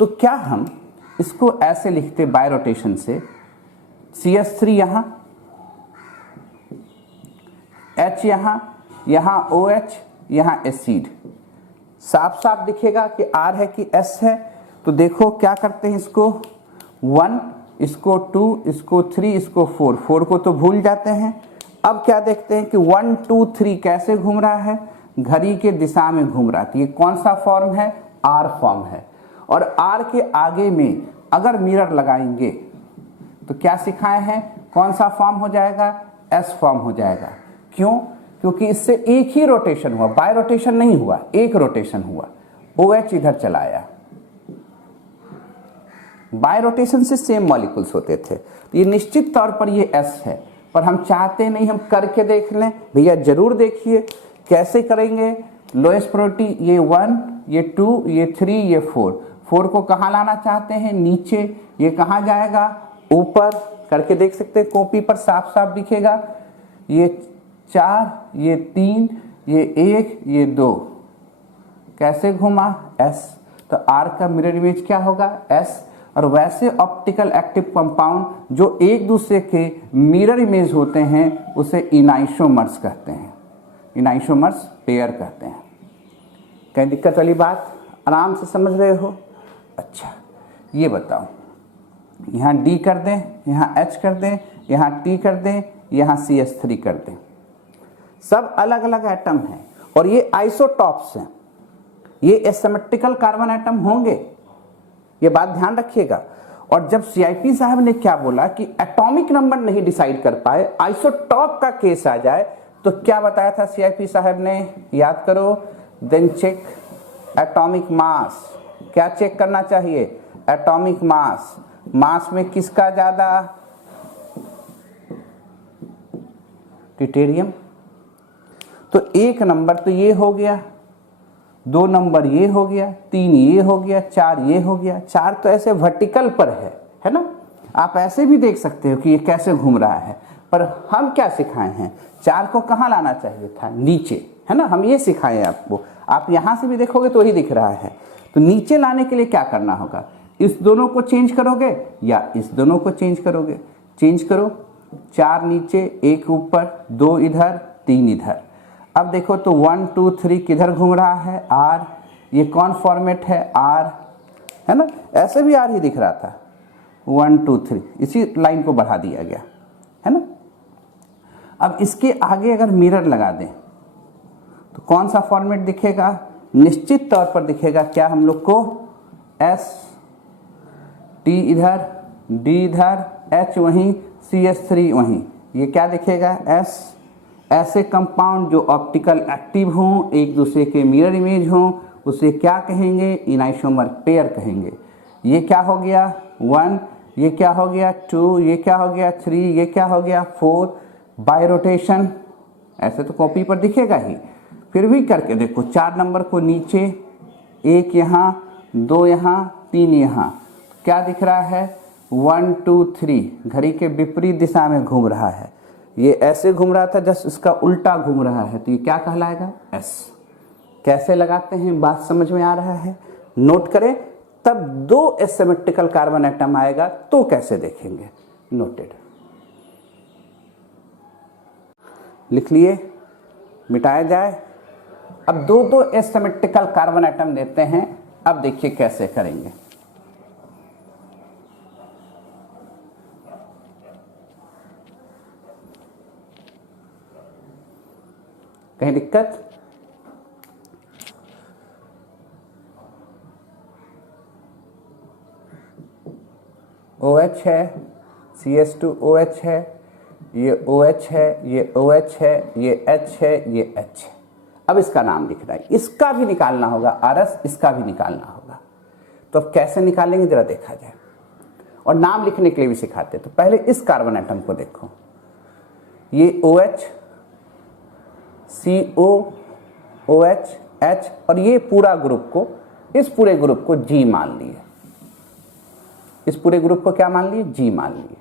तो क्या हम इसको ऐसे लिखते बाय रोटेशन से, CH3 यहाँ, H यहाँ, यहाँ OH, यहाँ एसिड, साफ साफ दिखेगा कि R है कि S है। तो देखो क्या करते हैं, इसको 1, इसको 2, इसको 3, इसको 4, 4 को तो भूल जाते हैं। अब क्या देखते हैं कि 1 2 3 कैसे घूम रहा है, घड़ी के दिशा में घूम रहा है। तो ये कौन सा फॉर्म है, R फॉर्म है। और R के आगे में अगर मिरर लगाएंगे तो क्या सिखाए हैं, कौन सा फॉर्म हो जाएगा, S फॉर्म हो जाएगा। क्यों, क्योंकि इससे एक ही रोटेशन हुआ, बाय रोटेशन नहीं हुआ, एक रोटेशन हुआ। OH इधर चला आया, बाय रोटेशन से सेम मॉलिक्यूल्स होते थे। तो ये निश्चित तौर पर ये S है, पर हम चाहते नहीं, हम करके देख लें। भैया जरूर देखिए कैसे करेंगे। लोएस्ट प्रायोरिटी ये 1, ये 2, ये 3, ये 4, 4 को कहाँ लाना चाहते हैं, नीचे। ये कहाँ जाएगा, ऊपर। करके देख सकते हैं, कॉपी पर साफ साफ दिखेगा। ये 4, ये 3, ये 1, ये 2, कैसे घुमा, S। तो R का मिरर इमेज क्या होगा, S। और वैसे ऑप्टिकल एक्टिव कंपाउंड जो एक दूसरे के मिरर इमेज होते हैं उसे इनाइसोमर्स कहते हैं, इनाइसोमर्स पेयर कहते हैं। कहीं दिक्कत वाली बात, आराम से समझ रहे हो। अच्छा ये बताओ, यहाँ D कर दें, यहाँ H कर दें, यहाँ T कर दें, यहाँ CH3 कर दें। सब अलग अलग एटम हैं और ये आइसोटॉप्स हैं, ये एसिमेट्रिकल कार्बन एटम होंगे, ये बात ध्यान रखिएगा। और जब CIP साहब ने क्या बोला कि एटॉमिक नंबर नहीं डिसाइड कर पाए, आइसोटॉप का केस आ जाए, तो क्या बताया था CIP साहब ने, याद करो। Then check atomic mass. क्या चेक करना चाहिए, एटॉमिक मास। मास में किसका ज्यादा, ड्यूटेरियम। तो 1 नंबर तो ये हो गया, 2 नंबर ये हो गया, 3 ये हो गया, 4 ये हो गया। 4 तो ऐसे वर्टिकल पर है ना। आप ऐसे भी देख सकते हो कि ये कैसे घूम रहा है, पर हम क्या सिखाए हैं, 4 को कहाँ लाना चाहिए था, नीचे, है ना। हम ये सिखाए आपको, आप यहाँ से भी देखोगे तो ही दिख रहा है। तो नीचे लाने के लिए क्या करना होगा, इस दोनों को चेंज करोगे या इस दोनों को चेंज करोगे, चेंज करो। 4 नीचे, 1 ऊपर, 2 इधर, 3 इधर। अब देखो तो 1 2 3 किधर घूम रहा है, R। ये कौन फॉर्मेट है, R, है ना। ऐसे भी R ही दिख रहा था, 1 2 3, इसी लाइन को बढ़ा दिया गया, है ना। अब इसके आगे अगर मिरर लगा दें तो कौन सा फॉर्मेट दिखेगा, निश्चित तौर पर दिखेगा क्या हम लोग को, S, T इधर, D इधर, H वहीं, CH3 वहीं। ये क्या दिखेगा, S। ऐसे कंपाउंड जो ऑप्टिकल एक्टिव हों, एक दूसरे के मिरर इमेज हों, उसे क्या कहेंगे, इनाइसोमर पेयर कहेंगे। ये क्या हो गया, 1, ये क्या हो गया, 2, ये क्या हो गया, 3, ये क्या हो गया, 4। बाय रोटेशन ऐसे तो कॉपी पर दिखेगा ही, फिर भी करके देखो। 4 नंबर को नीचे, 1 यहाँ, 2 यहाँ, 3 यहाँ, क्या दिख रहा है, 1 2 3, घड़ी के विपरीत दिशा में घूम रहा है। ये ऐसे घूम रहा था, जस्ट इसका उल्टा घूम रहा है, तो ये क्या कहलाएगा, S। कैसे लगाते हैं, बात समझ में आ रहा है, नोट करें। तब 2 एसिमेट्रिकल कार्बन एटम आएगा तो कैसे देखेंगे, नोटेड। लिख लिए, मिटाया जाए। अब 2 एसिमेट्रिकल कार्बन एटम देते हैं, अब देखिए कैसे करेंगे। कहीं दिक्कत, OH है, CH2OH है, ये OH है, ये OH है, ये H है, ये H है। अब इसका नाम लिखना है, इसका भी निकालना होगा, RS, इसका भी निकालना होगा। तो अब कैसे निकालेंगे जरा देखा जाए, और नाम लिखने के लिए भी सिखाते हैं। तो पहले इस कार्बन एटम को देखो, ये OH, CO, OH, H, और ये पूरा ग्रुप को, इस पूरे ग्रुप को G मान लिए। इस पूरे ग्रुप को क्या मान लिए, G मान लिए।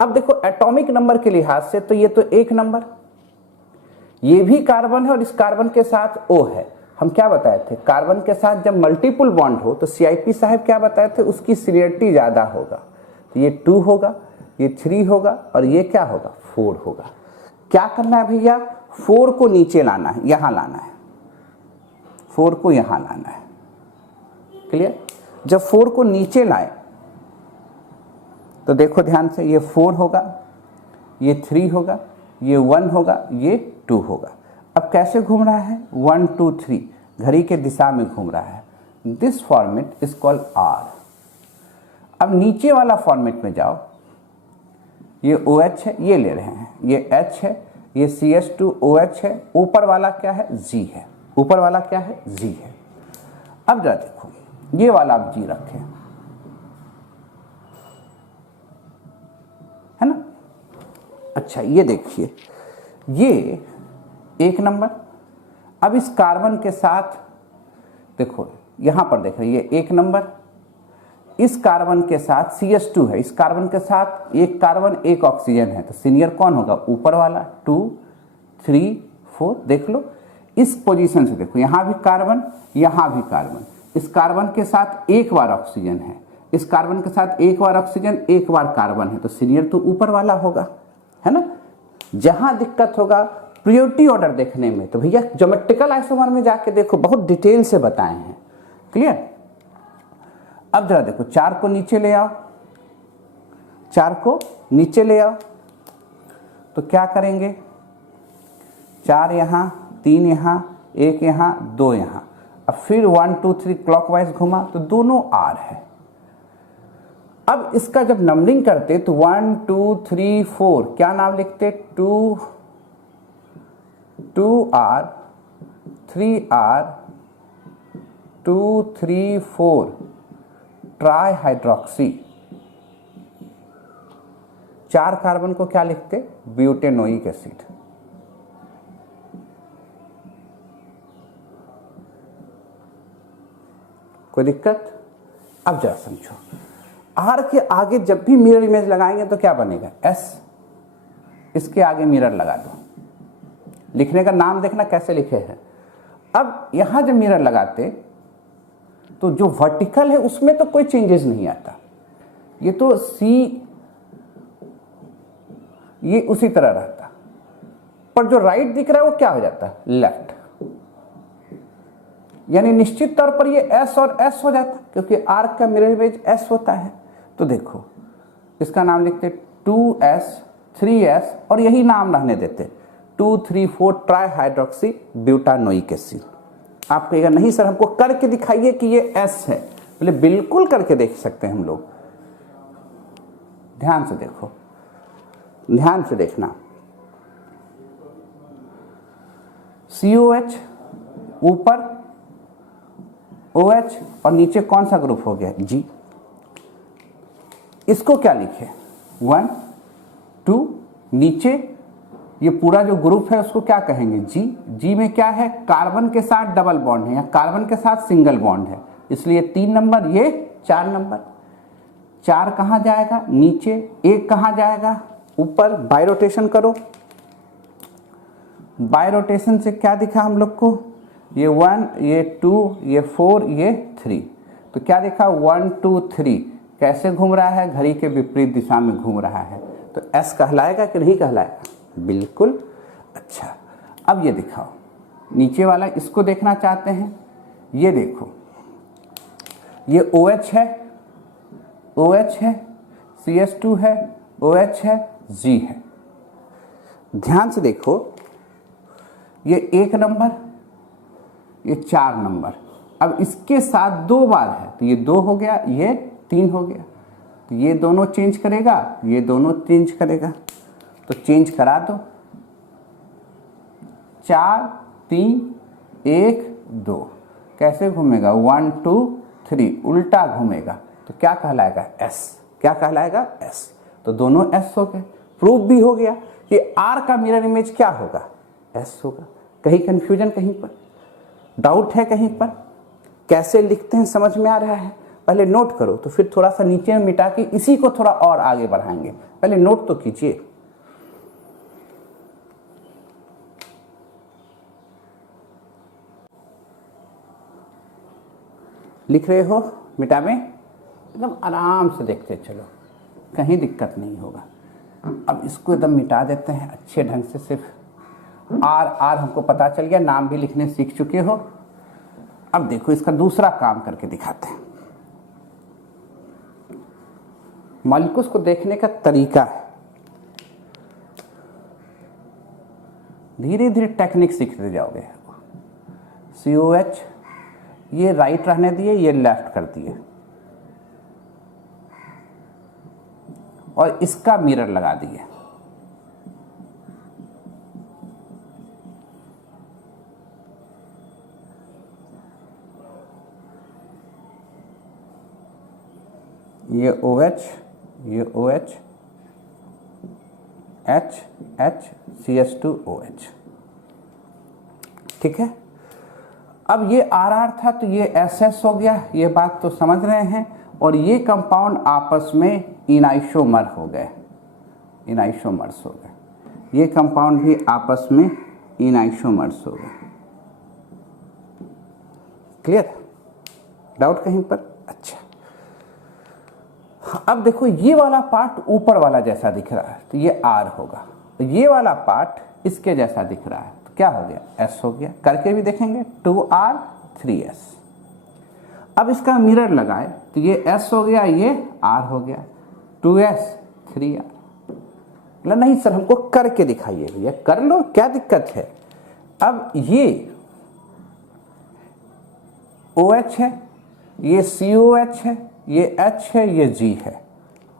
अब देखो एटॉमिक नंबर के लिहाज से तो ये तो 1 नंबर, ये भी कार्बन है और इस कार्बन के साथ O है। हम क्या बताए थे, कार्बन के साथ जब मल्टीपल बॉन्ड हो तो CIP साहब क्या बताए थे, उसकी सिरियरिटी ज्यादा होगा। तो ये 2 होगा, ये 3 होगा, और ये क्या होगा, 4 होगा। क्या करना है भैया, 4 को नीचे लाना है, यहां लाना है। 4 को यहां लाना है। क्लियर? जब 4 को नीचे लाए तो देखो ध्यान से, ये 4 होगा, ये 3 होगा, ये 1 होगा, ये 2 होगा। अब कैसे घूम रहा है? 1 2 3 घड़ी के दिशा में घूम रहा है। This format is called R. अब नीचे वाला फॉर्मेट में जाओ, ये OH है, ये ले रहे हैं, ये H है, ये CH2OH है, ऊपर वाला क्या है? G है। ऊपर वाला क्या है? G है। अब जरा देखो, ये वाला आप G रखें, है ना? अच्छा, ये देखिए, ये 1 नंबर। अब इस कार्बन के साथ देखो, यहां पर देख रही है 1 नंबर, इस कार्बन के साथ CH2 है, इस कार्बन के साथ एक कार्बन एक ऑक्सीजन है, तो सीनियर कौन होगा? ऊपर वाला। 2 3 4 देख लो, इस पोजीशन से देखो, यहां भी कार्बन, यहां भी कार्बन, इस कार्बन के साथ एक बार ऑक्सीजन है, इस कार्बन के साथ एक बार ऑक्सीजन, एक बार कार्बन है, तो सीनियर तो ऊपर वाला होगा, है ना? जहां दिक्कत होगा प्रियोरिटी ऑर्डर देखने में, तो भैया ज्योमेट्रिकल आइसोमर में जाके देखो, बहुत डिटेल से बताए हैं। क्लियर? अब जरा देखो, 4 को नीचे ले आओ, 4 को नीचे ले आओ, तो क्या करेंगे? 4 यहां, 3 यहां, 1 यहां, 2 यहां। अब फिर 1 2 3 क्लॉकवाइज घुमा, तो दोनों R है। अब इसका जब नंबरिंग करते तो 1 2 3 4 क्या नाम लिखते? 2R 3R 2 3 4 try hydroxy. 4 carbon को क्या लिखते? Butanoic acid. कोई दिक्कत? अब जरा समझो, R के आगे जब भी मिरर इमेज लगाएंगे तो क्या बनेगा? S। इसके आगे मिरर लगा दो। लिखने का नाम देखना कैसे लिखे हैं। अब यहां जब मिरर लगाते तो जो वर्टिकल है उसमें तो कोई चेंजेस नहीं आता, ये तो C ये उसी तरह रहता, पर जो राइट दिख रहा है वो क्या हो जाता है? लेफ्ट। यानी निश्चित तौर पर ये S और S हो जाता, क्योंकि R का मिरर इमेज S होता है। तो देखो, इसका नाम लिखते 2S 3S और यही नाम रहने देते 2 3 4 ट्राई हाइड्रोक्सी ब्यूटानोइक एसिड। आप कहेगा नहीं सर हमको करके दिखाइए कि ये S है। बोले बिल्कुल करके देख सकते हैं हम लोग। ध्यान से देखो, ध्यान से देखना, COH ऊपर, OH और नीचे कौन सा ग्रुप हो गया? G। इसको क्या लिखे? 1 2 नीचे ये पूरा जो ग्रुप है उसको क्या कहेंगे? G। G में क्या है? कार्बन के साथ डबल बॉन्ड है या कार्बन के साथ सिंगल बॉन्ड है, इसलिए 3 नंबर, ये 4 नंबर। 4 कहां जाएगा? नीचे। 1 कहां जाएगा? ऊपर। बाय रोटेशन करो। बाय रोटेशन से क्या दिखा हम लोग को? ये 1, ये 2, ये 4, ये 3। तो क्या दिखा? 1 2 3 कैसे घूम रहा है? घड़ी के विपरीत दिशा में घूम रहा है। तो S कहलाएगा कि नहीं कहलाएगा? बिल्कुल। अच्छा, अब ये दिखाओ, नीचे वाला इसको देखना चाहते हैं। ये देखो, ये OH है, OH है, CH2 है, OH है, G है। ध्यान से देखो, ये 1 नंबर, ये 4 नंबर। अब इसके साथ 2 बार है, तो ये 2 हो गया, ये 3 हो गया। तो ये दोनों चेंज करेगा, ये दोनों चेंज करेगा, तो चेंज करा दो। 4 3 1 2 कैसे घूमेगा? 1 2 3 उल्टा घूमेगा, तो क्या कहलाएगा? S। क्या कहलाएगा? S। तो दोनों S हो गए। प्रूफ भी हो गया कि R का मिरर इमेज क्या होगा? S होगा। कहीं कंफ्यूजन, कहीं पर डाउट है, कहीं पर कैसे लिखते हैं समझ में आ रहा है? पहले नोट करो, तो फिर थोड़ा सा नीचे में मिटा के इसी को थोड़ा और आगे बढ़ाएंगे। पहले नोट तो कीजिए। लिख रहे हो? मिटा में एकदम आराम से देखते चलो, कहीं दिक्कत नहीं होगा। अब इसको एकदम मिटा देते हैं अच्छे ढंग से। सिर्फ R हमको पता चल गया, नाम भी लिखने सीख चुके हो। अब देखो इसका दूसरा काम करके दिखाते हैं। मॉलिक्यूल्स को देखने का तरीका है, धीरे धीरे टेक्निक सीखते जाओगे। COH ये राइट रहने दिए, ये लेफ्ट कर दिए और इसका मिरर लगा दिए। ये OH, ये OH, H, H, CH2OH, ठीक है। अब ये RR था तो ये SS हो गया, ये बात तो समझ रहे हैं। और ये कंपाउंड आपस में इनाइसोमर हो गए, इनाइसोमर्स हो गए। ये कंपाउंड भी आपस में इनाइसोमर्स हो गए। क्लियर? डाउट कहीं पर? अच्छा, अब देखो ये वाला पार्ट ऊपर वाला जैसा दिख रहा है तो ये R होगा, ये वाला पार्ट इसके जैसा दिख रहा है तो क्या हो गया? S हो गया। करके भी देखेंगे 2R 3S। अब इसका मिरर लगाए तो ये S हो गया, ये R हो गया, 2S 3R। मतलब नहीं सर हमको करके दिखाइए। भैया कर लो, क्या दिक्कत है। अब ये OH है, ये COH है, ये H है, ये G है।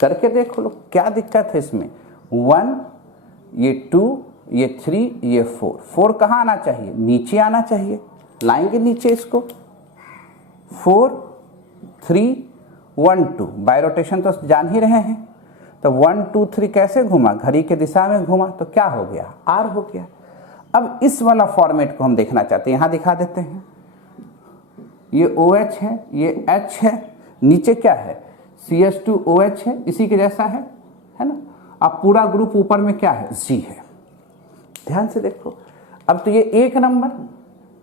करके देख लो क्या दिक्कत है इसमें। 1, ये 2, ये 3, ये 4। 4 कहाँ आना चाहिए? नीचे आना चाहिए। लाएंगे नीचे इसको। 4 3 1 2, बाय रोटेशन तो जान ही रहे हैं। तो 1 2 3 कैसे घुमा? घड़ी के दिशा में घुमा तो क्या हो गया? R हो गया। अब इस वाला फॉर्मेट को हम देखना चाहते हैं, यहां दिखा देते हैं। ये OH है, ये H है, नीचे क्या है? CH2OH है, इसी के जैसा है ना। अब पूरा ग्रुप ऊपर में क्या है? G है। ध्यान से देखो। अब तो ये 1 नंबर,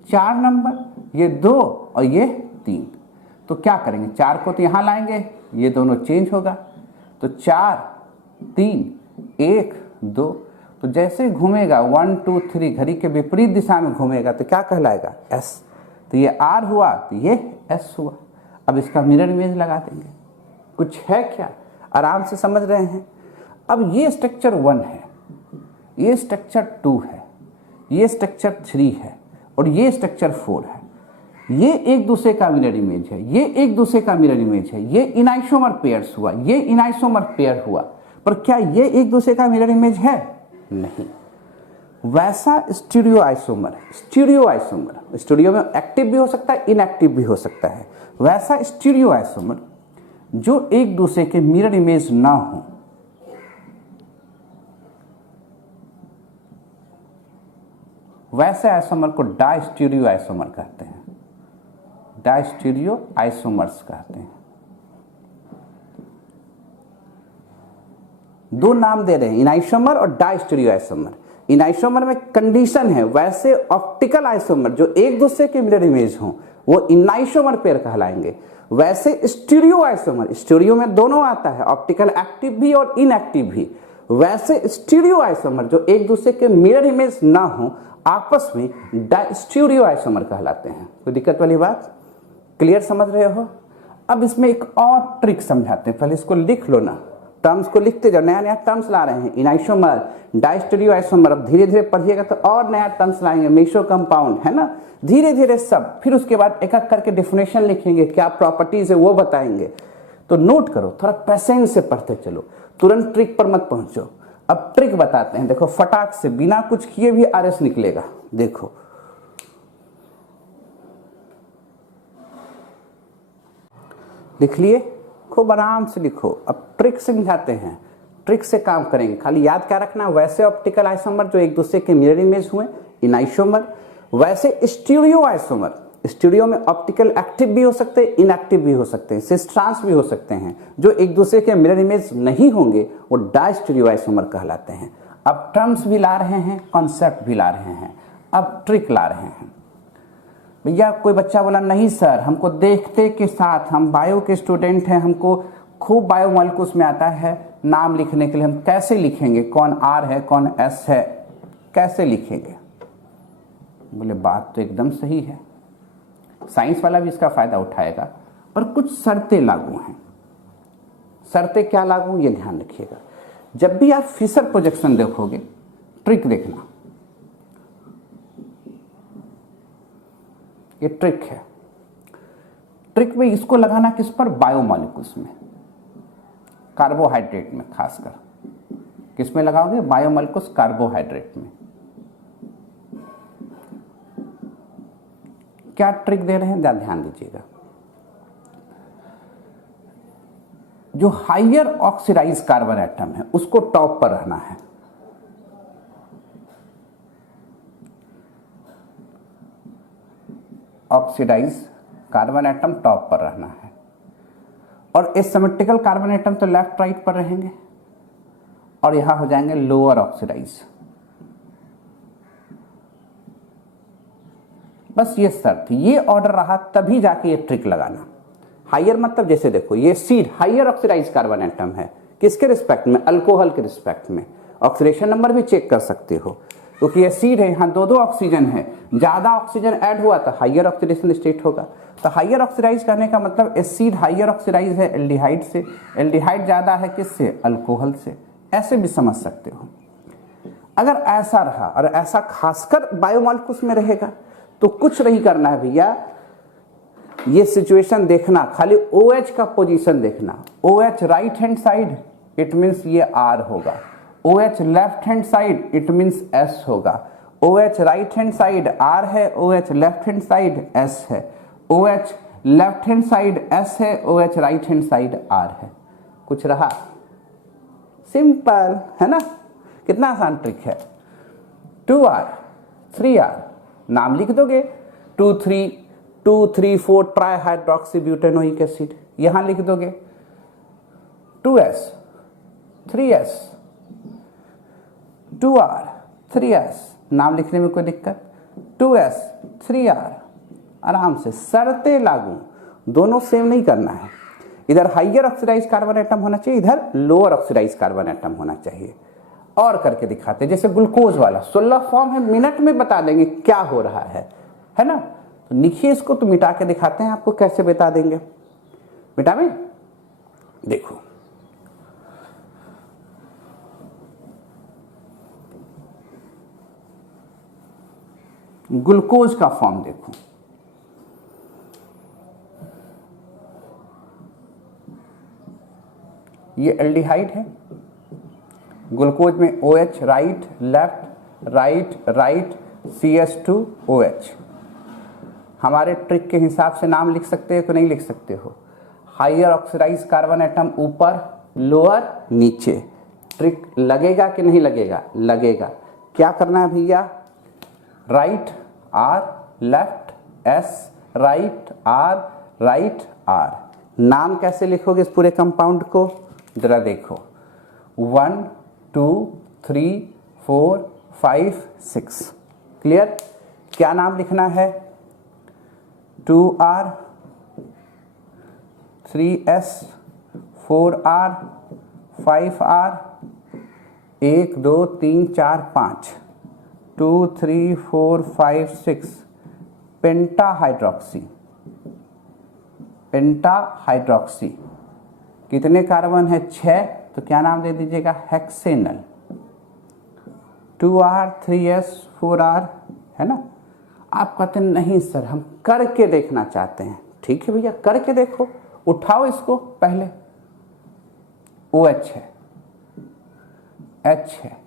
4 नंबर, ये 2 और ये 3। तो क्या करेंगे? 4 को तो यहां लाएंगे, ये दोनों चेंज होगा। तो 4 3 1 2। तो जैसे घूमेगा 1 2 3 घड़ी के विपरीत दिशा में घूमेगा तो क्या कहलाएगा? S। तो ये R हुआ तो ये S हुआ। अब इसका मिरर इमेज लगा देंगे। कुछ है क्या? आराम से समझ रहे हैं। अब ये स्ट्रक्चर 1 है, ये स्ट्रक्चर 2 है, ये स्ट्रक्चर 3 है और ये स्ट्रक्चर 4 है। ये एक दूसरे का मिरर इमेज है, ये एक दूसरे का मिरर इमेज है। ये इनाइसोमर पेयर्स हुआ, ये इनाइसोमर पेयर हुआ। पर क्या ये एक दूसरे का मिरर इमेज है? नहीं। वैसा stereo isomer, stereo isomer, stereo में एक्टिव भी हो सकता है, इनएक्टिव भी हो सकता है। वैसा स्टीरियो आइसोमर जो एक दूसरे के मिरर इमेज ना हो, वैसे आइसोमर को डायस्टीरियो आइसोमर कहते हैं। डायस्टीरियो आइसोमर्स कहते हैं। 2 नाम दे रहे हैं, इनाइसोमर और डायस्टीरियो आइसोमर। इनाइसोमर में कंडीशन है, वैसे ऑप्टिकल आइसोमर जो एक दूसरे के मिरर इमेज हों वो इनाइसोमर पेयर कहलाएंगे। वैसे स्टीरियो आइसोमर, स्टीरियो में दोनों आता है, ऑप्टिकल एक्टिव भी और इनएक्टिव भी। वैसे स्टीरियो आइसोमर जो एक दूसरे के मिरर इमेज ना हो, आपस में डायस्टीरियो आइसोमर कहलाते हैं। कोई दिक्कत वाली बात? क्लियर समझ रहे हो? अब इसमें एक और ट्रिक समझाते हैं, पहले इसको लिख लो ना, टर्म्स को लिखते जाओ। नया नया टर्म्स ला रहे हैं, इनाइसोमर, डायस्टीरियो आइसोमर। अब धीरे धीरे पढ़िएगा तो और नया टर्म्स लाएंगे, मेसो कंपाउंड, है ना। धीरे धीरे सब, फिर उसके बाद एक एक करके डेफिनेशन लिखेंगे, क्या प्रॉपर्टीज है वो बताएंगे। तो नोट करो, थोड़ा पेशेंस से पढ़ते चलो, तुरंत ट्रिक पर मत पहुंचो। अब ट्रिक बताते हैं, देखो फटाक से बिना कुछ किए भी RS निकलेगा। देखो लिख लिए, खूब आराम से लिखो। अब ट्रिक समझाते हैं, ट्रिक से काम करेंगे। खाली याद क्या रखना, वैसे ऑप्टिकल आइसोमर जो एक दूसरे के मिरर इमेज हुए, इनाइसोमर। वैसे स्टीरियो आइसोमर, स्टीरियो में ऑप्टिकल एक्टिव भी हो सकते हैं, इनएक्टिव भी हो सकते हैं, सिस ट्रांस भी हो सकते हैं। जो एक दूसरे के मिरर इमेज नहीं होंगे वो डायस्टीरियो आइसोमर कहलाते हैं। अब टर्म्स भी ला रहे हैं, कॉन्सेप्ट भी ला रहे हैं, अब ट्रिक ला रहे हैं। भैया कोई बच्चा बोला नहीं सर हमको देखते के साथ, हम बायो के स्टूडेंट हैं, हमको खूब बायो मॉलिक्यूल्स में आता है, नाम लिखने के लिए हम कैसे लिखेंगे, कौन R है कौन S है, कैसे लिखेंगे? बोले बात तो एकदम सही है। साइंस वाला भी इसका फायदा उठाएगा, पर कुछ शर्तें लागू हैं। शर्तें क्या लागू, ये ध्यान रखिएगा। जब भी आप फिशर प्रोजेक्शन देखोगे, ट्रिक देखना, ये ट्रिक है। ट्रिक में इसको लगाना किस पर, बायोमॉलिक्यूल्स में, कार्बोहाइड्रेट में, खासकर किस में लगाओगे, बायोमॉलिक्यूल्स कार्बोहाइड्रेट में। क्या ट्रिक दे रहे हैं, ध्यान दीजिएगा। जो हायर ऑक्सीडाइज कार्बन एटम है उसको टॉप पर रहना है। ऑक्सीडाइज कार्बन एटम टॉप पर रहना है, और एसिमेट्रिकल कार्बन एटम तो लेफ्ट राइट पर रहेंगे, और यहां हो जाएंगे लोअर ऑक्सीडाइज। बस ये शर्त, ये ऑर्डर रहा तभी जाके ये ट्रिक लगाना। हायर मतलब जैसे देखो ये सीड हायर ऑक्सीडाइज कार्बन एटम है, किसके रिस्पेक्ट में, अल्कोहल के रिस्पेक्ट में। ऑक्सीडेशन नंबर भी चेक कर सकते हो, क्योंकि ये सीड है, यहाँ दो ऑक्सीजन है, ज्यादा ऑक्सीजन ऐड हुआ तो हायर ऑक्सीडेशन स्टेट होगा। तो हायर ऑक्सीडाइज करने का मतलब एसिड हायर ऑक्सीडाइज है एल्डिहाइड से, एल्डिहाइड ज्यादा है किससे, अल्कोहल से। ऐसे भी समझ सकते हो। अगर ऐसा रहा, और ऐसा खासकर बायोमॉलिक्यूल्स में रहेगा, तो कुछ नहीं करना है भैया, ये सिचुएशन देखना, खाली OH का पोजीशन देखना। OH right hand side, it means ये R होगा। OH left hand side, it means S होगा। OH right hand side R है, OH left hand side S है। OH left hand side S है, OH right hand side R है। कुछ रहा, simple है ना, कितना आसान ट्रिक है। 2R 3R नाम लिख दोगे, 2,3,4 ट्राई हाइड्रोक्सीब्यूटेनोइक एसिड, यहां लिख दोगे 2S 3S 2R 3S, नाम लिखने में कोई दिक्कत, 2S 3R, आराम से। शर्तें लागू, दोनों सेम नहीं करना है। इधर हाइयर ऑक्सीडाइज कार्बन एटम होना चाहिए, इधर लोअर ऑक्सीडाइज कार्बन एटम होना चाहिए। और करके दिखाते, जैसे ग्लूकोज वाला 16 फॉर्म है, मिनट में बता देंगे क्या हो रहा है ना। तो लिखिए इसको, तो मिटा के दिखाते हैं आपको कैसे बता देंगे। मिटावे, देखो ग्लूकोज का फॉर्म देखो, ये एल्डिहाइड है। ग्लूकोज में OH right left right right CS2OH। हमारे ट्रिक के हिसाब से नाम लिख सकते हो कि नहीं लिख सकते हो। हायर ऑक्सीडाइज कार्बन एटम ऊपर, लोअर नीचे। ट्रिक लगेगा कि नहीं लगेगा, लगेगा। क्या करना है भैया, right R left S right R right R। नाम कैसे लिखोगे इस पूरे कंपाउंड को, जरा देखो, 1 2 3 4 5 6। क्लियर, क्या नाम लिखना है, 2R 3S 4R 5R 1 2 3 4 5 2 3 4 5 6 पेंटाहाइड्रोक्सी। पेंटाहाइड्रोक्सी कितने कार्बन है, 6, तो क्या नाम दे दीजिएगा, हेक्सेनल। 2R 3S 4R, है ना। आप कहते हैं नहीं सर हम करके देखना चाहते हैं, ठीक है भैया करके देखो। उठाओ इसको, पहले OH है, H है,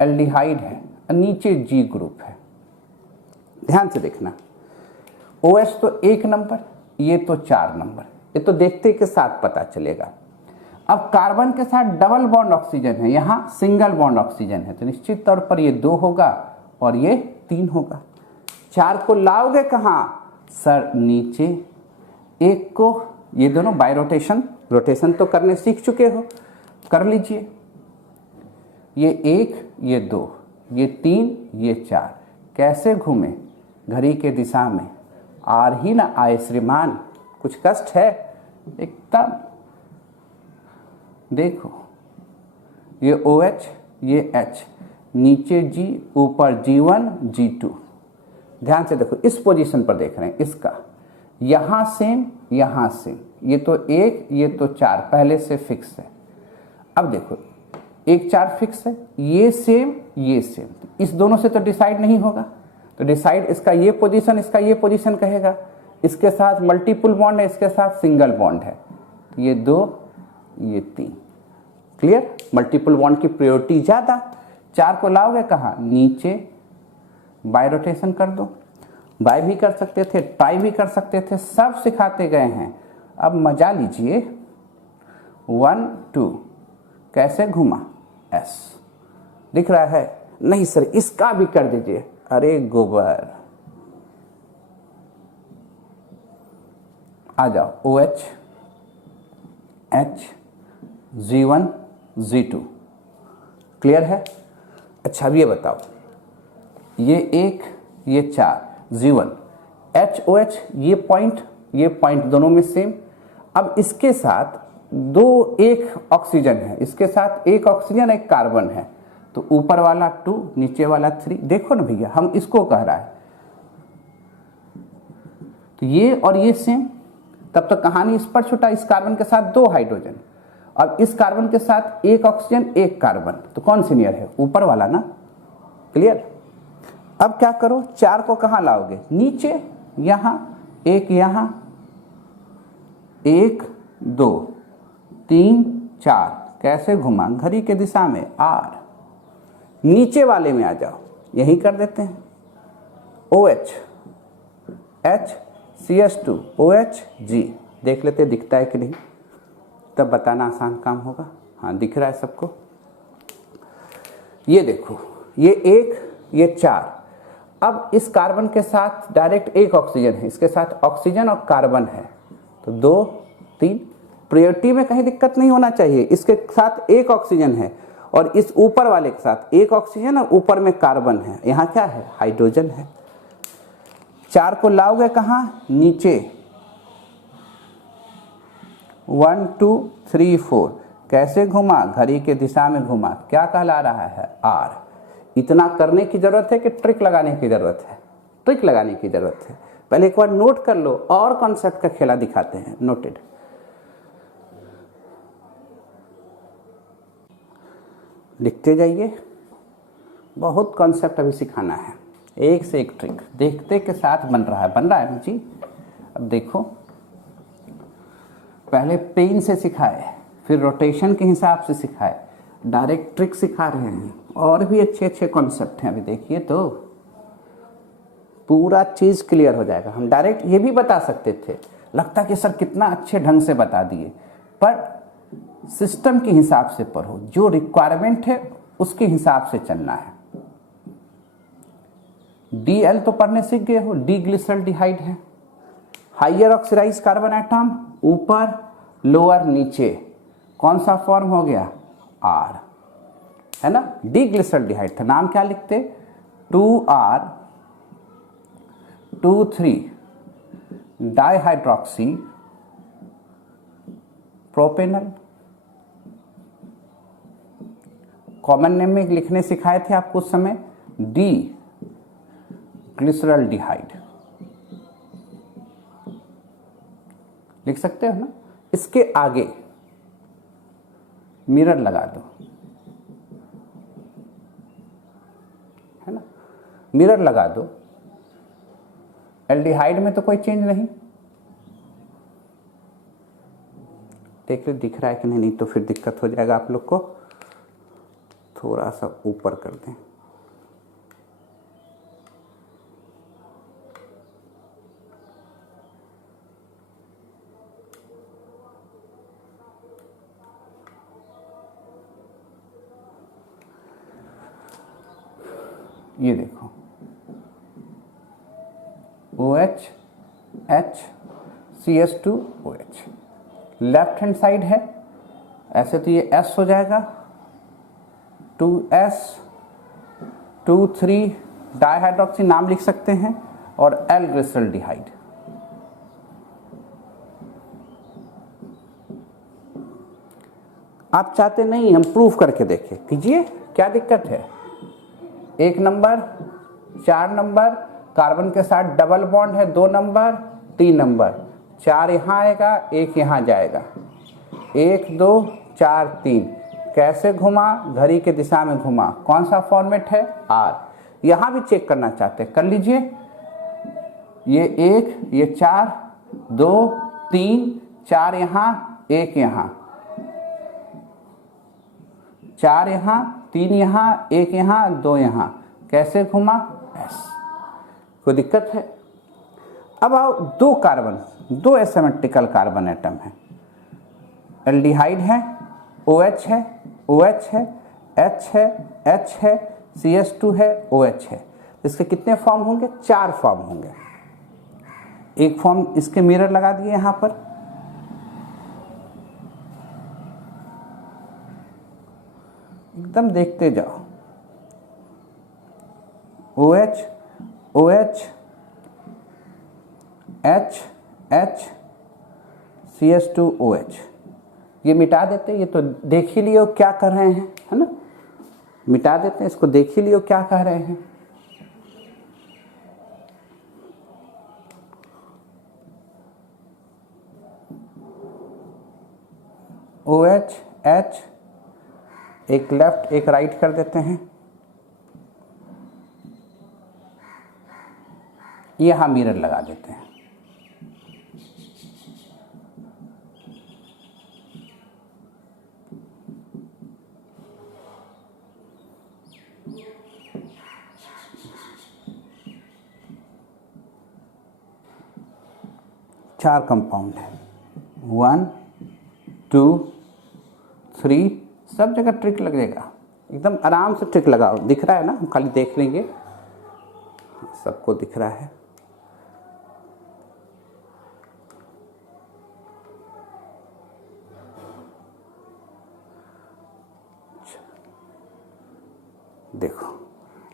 एल्डिहाइड है, नीचे G ग्रुप है। ध्यान से देखना, OH तो 1 नंबर, ये तो 4 नंबर, ये तो देखते के साथ पता चलेगा। अब कार्बन के साथ डबल बॉन्ड ऑक्सीजन है, यहां सिंगल बॉन्ड ऑक्सीजन है, तो निश्चित तौर पर ये 2 होगा और ये 3 होगा। 4 को लाओगे कहां सर, नीचे। 1 को, ये दोनों बाय रोटेशन, रोटेशन तो करने सीख चुके हो, कर लीजिए। ये 1 ये 2 ये 3 ये 4, कैसे घूमे घड़ी के दिशा में, आर ही ना आए श्रीमान, कुछ कष्ट है एकदम। देखो ये OH ये H, नीचे G ऊपर G1 G2। ध्यान से देखो, इस पोजीशन पर देख रहे हैं इसका, यहां सेम, यहां सेम, ये तो 1 ये तो 4 पहले से फिक्स है। अब देखो 1 4 फिक्स है, ये सेम ये सेम, इस दोनों से तो डिसाइड नहीं होगा, तो डिसाइड इसका ये पोजीशन इसका ये पोजीशन कहेगा। इसके साथ मल्टीपल बॉन्ड है, इसके साथ सिंगल बॉन्ड है, ये 2 ये 3। क्लियर? मल्टीपल बॉन्ड की प्रायोरिटी ज्यादा। 4 को लाओगे कहाँ? नीचे, बाय रोटेशन कर दो, बाय भी कर सकते थे, ट्राई भी कर सकते थे, सब सिखाते गए हैं। अब मजा लीजिए। 1 2 कैसे घुमा? एस दिख रहा है? नहीं सर इसका भी कर दीजिए। अरे गोबर, आ जाओ। OH H G1 G2 clear है? अच्छा अब ये बताओ, ये 1 ये 4 G1 HOH, ये पॉइंट दोनों में सेम। अब इसके साथ 1 ऑक्सीजन है, इसके साथ 1 ऑक्सीजन 1 कार्बन है, तो ऊपर वाला 2 नीचे वाला 3। देखो ना भैया, हम इसको कह रहा है, तो ये और ये सेम, तब तो कहानी इस पर छूटा। इस कार्बन के साथ 2 हाइड्रोजन, अब इस कार्बन के साथ 1 ऑक्सीजन 1 कार्बन, तो कौन सी नियर है? ऊपर वाला ना। क्लियर? अब क्या करो, 4 को कहां लाओगे? नीचे, यहां 1 यहां 1 2 3 4 कैसे घुमा? घड़ी के दिशा में R। नीचे वाले में आ जाओ, यही कर देते हैं। OH H CS2 OH G, देख लेते दिखता है कि नहीं, तब बताना आसान काम होगा। हाँ दिख रहा है सबको। ये देखो, ये 1 ये 4। अब इस कार्बन के साथ डायरेक्ट 1 ऑक्सीजन है, इसके साथ ऑक्सीजन और कार्बन है, तो 2 3। प्रायोरिटी में कहीं दिक्कत नहीं होना चाहिए। इसके साथ 1 ऑक्सीजन है और इस ऊपर वाले के साथ 1 ऑक्सीजन और ऊपर में कार्बन है, यहाँ क्या है? हाइड्रोजन है। 4 को लाओगे कहाँ? नीचे। 1 2 3 4 कैसे घुमा? घड़ी के दिशा में घुमा, क्या कहला रहा है? R। इतना करने की जरूरत है कि ट्रिक लगाने की जरूरत है? ट्रिक लगाने की जरूरत है। पहले एक बार नोट कर लो, और कॉन्सेप्ट का खेला दिखाते हैं। नोटेड। लिखते जाइए, बहुत कॉन्सेप्ट अभी सिखाना है, एक से एक ट्रिक देखते के साथ बन रहा है ना जी। अब देखो, पहले पेन से सिखाए, फिर रोटेशन के हिसाब से सिखाए, डायरेक्ट ट्रिक सिखा रहे हैं, और भी अच्छे अच्छे कॉन्सेप्ट हैं। अभी देखिए तो पूरा चीज क्लियर हो जाएगा। हम डायरेक्ट ये भी बता सकते थे, लगता कि सर कितना अच्छे ढंग से बता दिए, पर सिस्टम के हिसाब से पढ़ो, जो रिक्वायरमेंट है उसके हिसाब से चलना है। DL तो पढ़ने सीख गए हो, डी ग्लिसरल्डिहाइड है, हाइयर ऑक्सीडाइज कार्बन एटम, ऊपर लोअर नीचे, कौन सा फॉर्म हो गया? R, है ना। डी ग्लिसरल्डिहाइड था, नाम क्या लिखते? 2R 2,3 dihydroxy propanal. Common name में लिखने सिखाए थे आपको उस समय, डी ग्लिसरल्डिहाइड लिख सकते हो ना। इसके आगे मिरर लगा दो, है ना, मिरर लगा दो। एल्डिहाइड में तो कोई चेंज नहीं, देख लो दिख रहा है कि नहीं, नहीं तो फिर दिक्कत हो जाएगा आप लोग को। थोड़ा सा ऊपर कर दें, ये देखो OH H CS2 OH, left hand side है, ऐसे तो ये S हो जाएगा, 2S 2,3 डाइहाइड्रोक्सी नाम लिख सकते हैं, और L ग्लिसरल्डिहाइड। आप चाहते नहीं हम प्रूफ करके देखें, कीजिए, क्या दिक्कत है? 1 नंबर 4 नंबर, कार्बन के साथ डबल बॉन्ड है 2 नंबर, 3 नंबर, 4 यहाँ आएगा, 1 यहाँ जाएगा, 1 2 4 3, कैसे घुमा, घड़ी के दिशा में घुमा, कौन सा फॉर्मेट है, R। यहाँ भी चेक करना चाहते हैं, कर लीजिए, ये 1, ये 4 2 3, 4 यहाँ, 1 यहाँ, 4 यहाँ, 3 यहाँ, 1 यहाँ, 2 यहाँ, कैसे घुमा, S। कोई दिक्कत है? अब आओ, 2 कार्बन, 2 एसिमेट्रिकल कार्बन एटम है, एल्डिहाइड है, OH है, OH है, H है, H है, CH2 है, OH है। इसके कितने फॉर्म होंगे? 4 फॉर्म होंगे। एक फॉर्म इसके मिरर लगा दिए यहां पर, एकदम देखते जाओ, OH OH H H CH2 OH। ये मिटा देते, ये तो देख ही लियो क्या कर रहे हैं, है ना, मिटा देते हैं इसको, देख ही लियो क्या कह रहे हैं। OH H, एक लेफ्ट एक राइट कर देते हैं, यहां मिरर लगा देते हैं। चार कंपाउंड है, 1 2 3, सब जगह ट्रिक लगेगा, एकदम आराम से ट्रिक लगाओ। दिख रहा है ना, हम खाली देख लेंगे, सबको दिख रहा है। देखो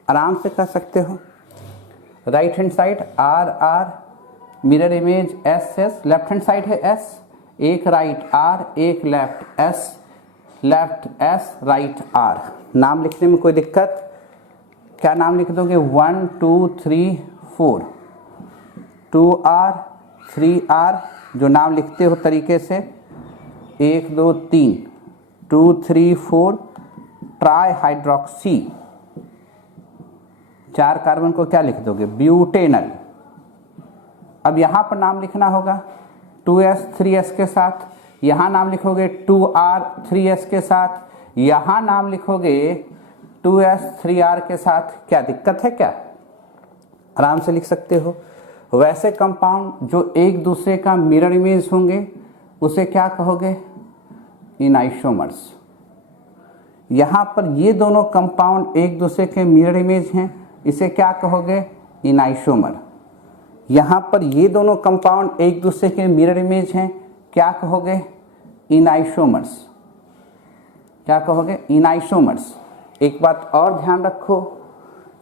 आराम से कर सकते हो। Right hand side R R, mirror image S S, left hand side है S, एक राइट R, एक left S, left S, right R। नाम लिखने में कोई दिक्कत? क्या नाम लिख दोगे? 1 2 3 4, 2R 3R, जो नाम लिखते हो तरीके से, 1 2 3, 2 3 4, ट्राई हाइड्रोक्सी। 4 कार्बन को क्या लिख दोगे? ब्यूटेनल। अब यहां पर नाम लिखना होगा 2S 3S के साथ, यहां नाम लिखोगे 2R 3S के साथ, यहां नाम लिखोगे 2S 3R के साथ। क्या दिक्कत है क्या? आराम से लिख सकते हो। वैसे कंपाउंड जो एक दूसरे का मिरर इमेज होंगे उसे क्या कहोगे? इनाइसोमर्स। यहां पर ये दोनों कंपाउंड एक दूसरे के मिरर इमेज हैं, इसे क्या कहोगे? इनाइसोमर। यहां पर ये दोनों कंपाउंड एक दूसरे के मिरर इमेज हैं, क्या कहोगे? इनाइसोमर्स। क्या कहोगे? इनाइसोमर्स। एक बात और ध्यान रखो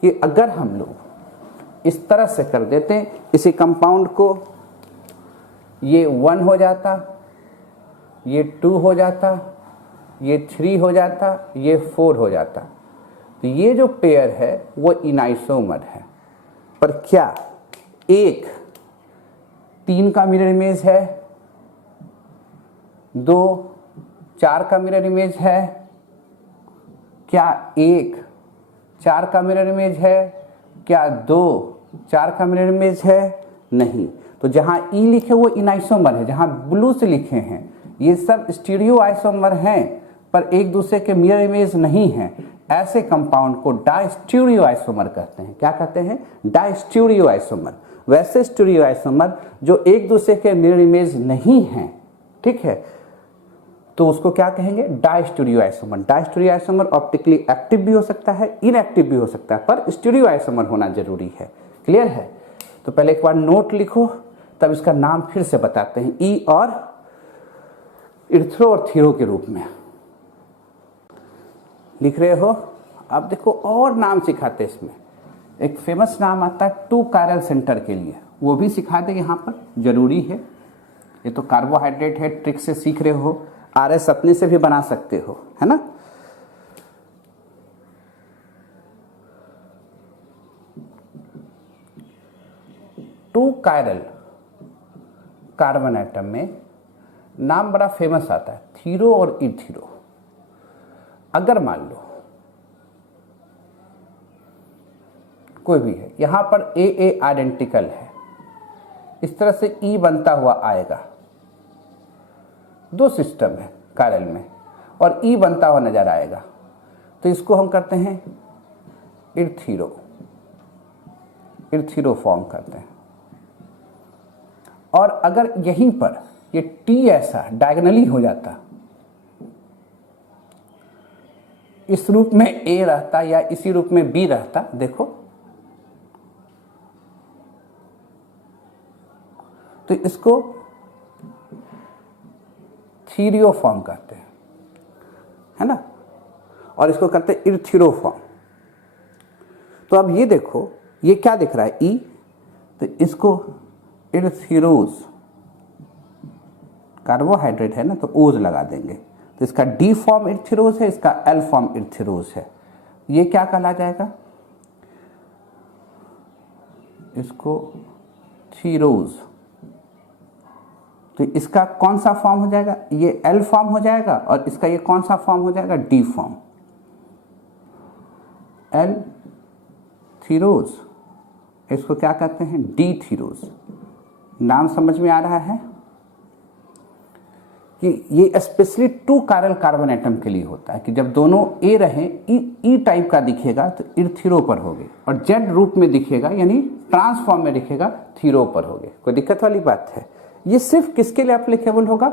कि अगर हम लोग इस तरह से कर देते इसी कंपाउंड को, ये 1 हो जाता, ये 2 हो जाता, ये 3 हो जाता, ये 4 हो जाता, तो ये जो पेयर है वो इनाइसोमर है। पर क्या एक 3 का मिरर इमेज है, 2 4 का मिरर इमेज है? क्या 1 4 का मिरर इमेज है? क्या 2 4 का मिरर इमेज है? नहीं। तो जहां ई लिखे वो इनाइसोमर है, जहां ब्लू से लिखे हैं ये सब स्टीरियो आइसोमर हैं, पर एक दूसरे के मिरर इमेज नहीं है। ऐसे कंपाउंड को डायस्टीरियो आइसोमर कहते हैं। क्या कहते हैं? Diastereo isomer. वैसे स्टीरियो आइसोमर जो एक दूसरे के मिरर इमेज नहीं है, ठीक है, तो उसको क्या कहेंगे? Diastereo isomer. Diastereo isomer optically active भी हो सकता है, इनएक्टिव भी हो सकता है, पर स्टीरियो आइसोमर होना जरूरी है। क्लियर है? तो पहले एक बार नोट लिखो, तब इसका नाम फिर से बताते हैं, ई और इर्थ्रो और थीरो के रूप में लिख रहे हो। अब देखो और नाम सिखाते हैं इसमें। एक फेमस नाम आता है 2 कायरल सेंटर के लिए, वो भी सिखा दे, यहाँ पर जरूरी है। ये तो कार्बोहाइड्रेट है, ट्रिक से सीख रहे हो, RS अपने से भी बना सकते हो, है ना। टू कायरल कार्बन एटम में नाम बड़ा फेमस आता है, थीरो और इथीरो। अगर मान लो कोई भी है, यहां पर ए आइडेंटिकल है, इस तरह से ई बनता हुआ आएगा, दो सिस्टम है कायरल में और ई बनता हुआ नजर आएगा, तो इसको हम करते हैं इर्थीरो, इर्थीरो फॉर्म करते हैं। और अगर यहीं पर ये टी ऐसा डायगोनली हो जाता, इस रूप में ए रहता या इसी रूप में बी रहता, देखो तो इसको थीरियो फॉर्म कहते हैं, है ना, और इसको कहते हैं इर्थीरो फॉर्म। तो अब ये देखो, ये क्या दिख रहा है ई, तो इसको इर्थीरोज, कार्बोहाइड्रेट है ना, तो ओज लगा देंगे, तो इसका डी फॉर्म इर्थीरोज है, इसका एल फॉर्म इर्थीरोज है। ये क्या कहला जाएगा, इसको थीरोज। तो इसका कौन सा फॉर्म हो जाएगा, ये एल फॉर्म हो जाएगा, और इसका ये कौन सा फॉर्म हो जाएगा, डी फॉर्म, एल थीरोज। इसको क्या कहते हैं, डी थीरोज। नाम समझ में आ रहा है कि ये specially two chiral carbon atom के लिए होता है कि जब दोनों ए रहे, ई टाइप का दिखेगा तो इर्थीरो पर होगे, और जेड रूप में दिखेगा यानी ट्रांसफॉर्म में दिखेगा थीरो पर होगे। कोई दिक्कत वाली बात है? ये सिर्फ किसके लिए एप्लीकेबल होगा,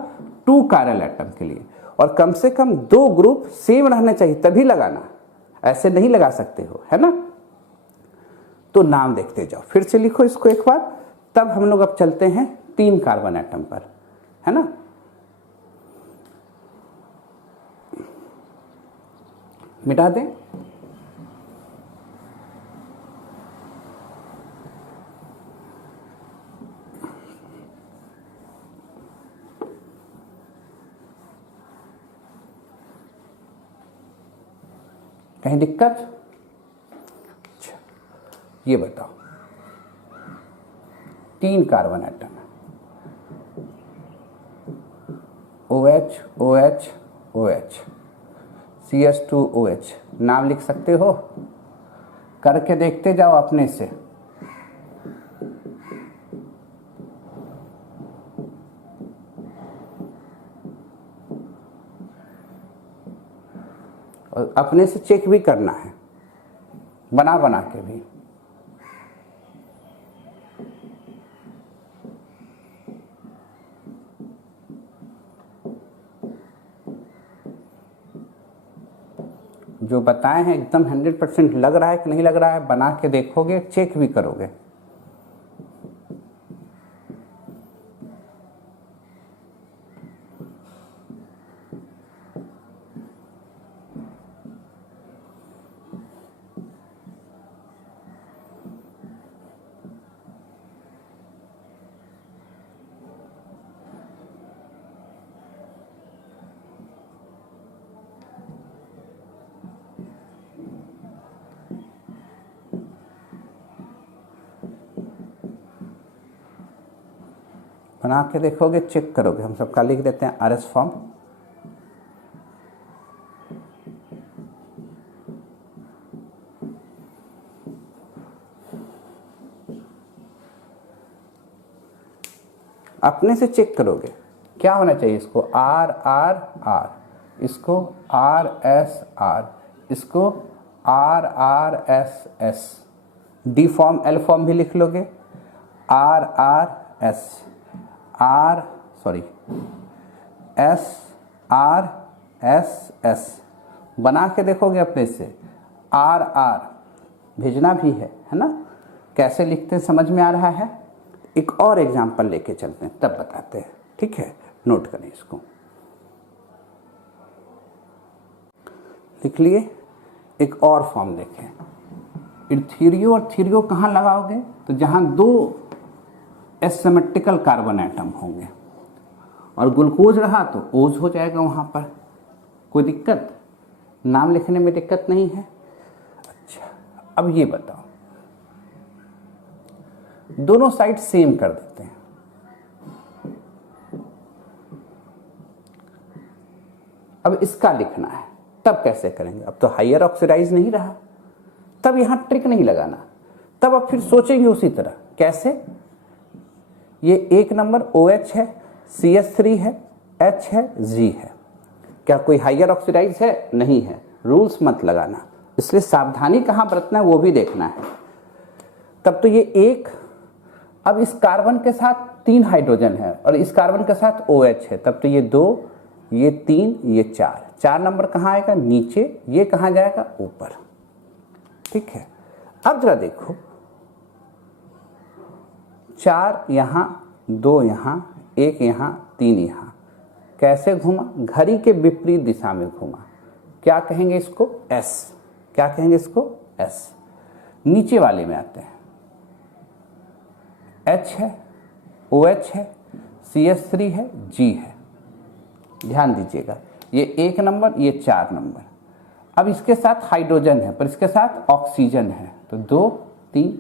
टू कायरल एटम के लिए, और कम से कम दो ग्रुप सेम रहने चाहिए तभी लगाना, ऐसे नहीं लगा सकते हो, है ना। तो नाम देखते जाओ, फिर से लिखो इसको एक बार, तब हम लोग अब चलते हैं 3 कार्बन एटम पर, है ना। मिटा दें, कहीं दिक्कत? अच्छा, ये बताओ, 3 कार्बन एटम है, OH OH OH, CH2OH। नाम लिख सकते हो, करके देखते जाओ अपने से। और अपने से चेक भी करना है, बना बना के भी। जो बताए हैं एकदम 100% लग रहा है कि नहीं लग रहा है, बना के देखोगे, चेक भी करोगे। बना के देखोगे, चेक करोगे। हम सबका लिख देते हैं RS फॉर्म। अपने से चेक करोगे क्या होना चाहिए, इसको R R R, इसको R S R, इसको R R S S, D form L form भी लिख लोगे, R R S R sorry S R S S, बना के देखोगे अपने से। R R भेजना भी है ना, कैसे लिखते हैं समझ में आ रहा है। एक और एग्जाम्पल लेके चलते हैं तब बताते हैं, ठीक है। नोट करें इसको, लिख लिए। एक और फॉर्म देखें, इर्थीरियो और थीरियो कहाँ लगाओगे, तो जहां 2 एसिमेट्रिकल कार्बन एटम होंगे, और ग्लूकोज रहा तो ओज हो जाएगा वहां पर। कोई दिक्कत, नाम लिखने में दिक्कत नहीं है। अच्छा, अब ये बताओ, दोनों साइड सेम कर देते हैं। अब इसका लिखना है, तब कैसे करेंगे? अब तो हायर ऑक्सीडाइज नहीं रहा, तब यहां ट्रिक नहीं लगाना, तब अब फिर सोचेंगे उसी तरह। कैसे? ये एक नंबर OH है, CH3 है, H है, G है, क्या कोई हायर ऑक्सीडाइज है? नहीं है। रूल्स मत लगाना, इसलिए सावधानी कहाँ बरतना है वो भी देखना है। तब तो ये एक, अब इस कार्बन के साथ 3 हाइड्रोजन है और इस कार्बन के साथ OH है, तब तो ये 2, ये 3, ये 4 नंबर कहाँ आएगा? नीचे। ये कहाँ जाएगा? ऊपर। ठीक है। अब जरा देखो, 4 यहां, 2 यहां, 1 यहां, 3 यहां, कैसे घूमा? घड़ी के विपरीत दिशा में घूमा। क्या कहेंगे इसको? S। क्या कहेंगे इसको? S। नीचे वाले में आते हैं, H है, OH है, CH3 है, G है। ध्यान दीजिएगा, ये 1 नंबर, ये 4 नंबर। अब इसके साथ हाइड्रोजन है पर इसके साथ ऑक्सीजन है, तो 2, 3,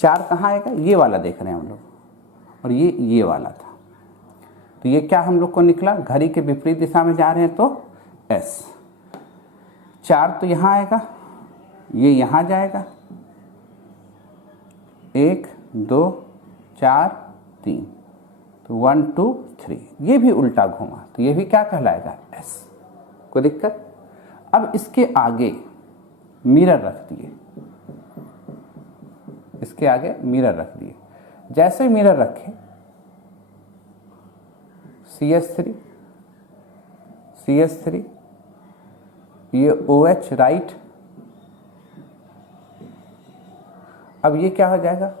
4 कहाँ आएगा? ये वाला देख रहे हैं हम लोग, और ये वाला था। तो ये क्या हम लोग को निकला? घड़ी के विपरीत दिशा में जा रहे हैं तो S। 4 तो यहाँ आएगा, ये यहाँ जाएगा, 1, 2, 4, 3, तो 1, 2, 3। ये भी उल्टा घूमा तो ये भी क्या कहलाएगा? S। कोई दिक्कत? अब इसके आगे मिरर रख दिए, इसके आगे मिरर रख दिए। जैसे मिरर रखे, CH3, CH3, ये OH राइट। अब ये क्या हो जाएगा?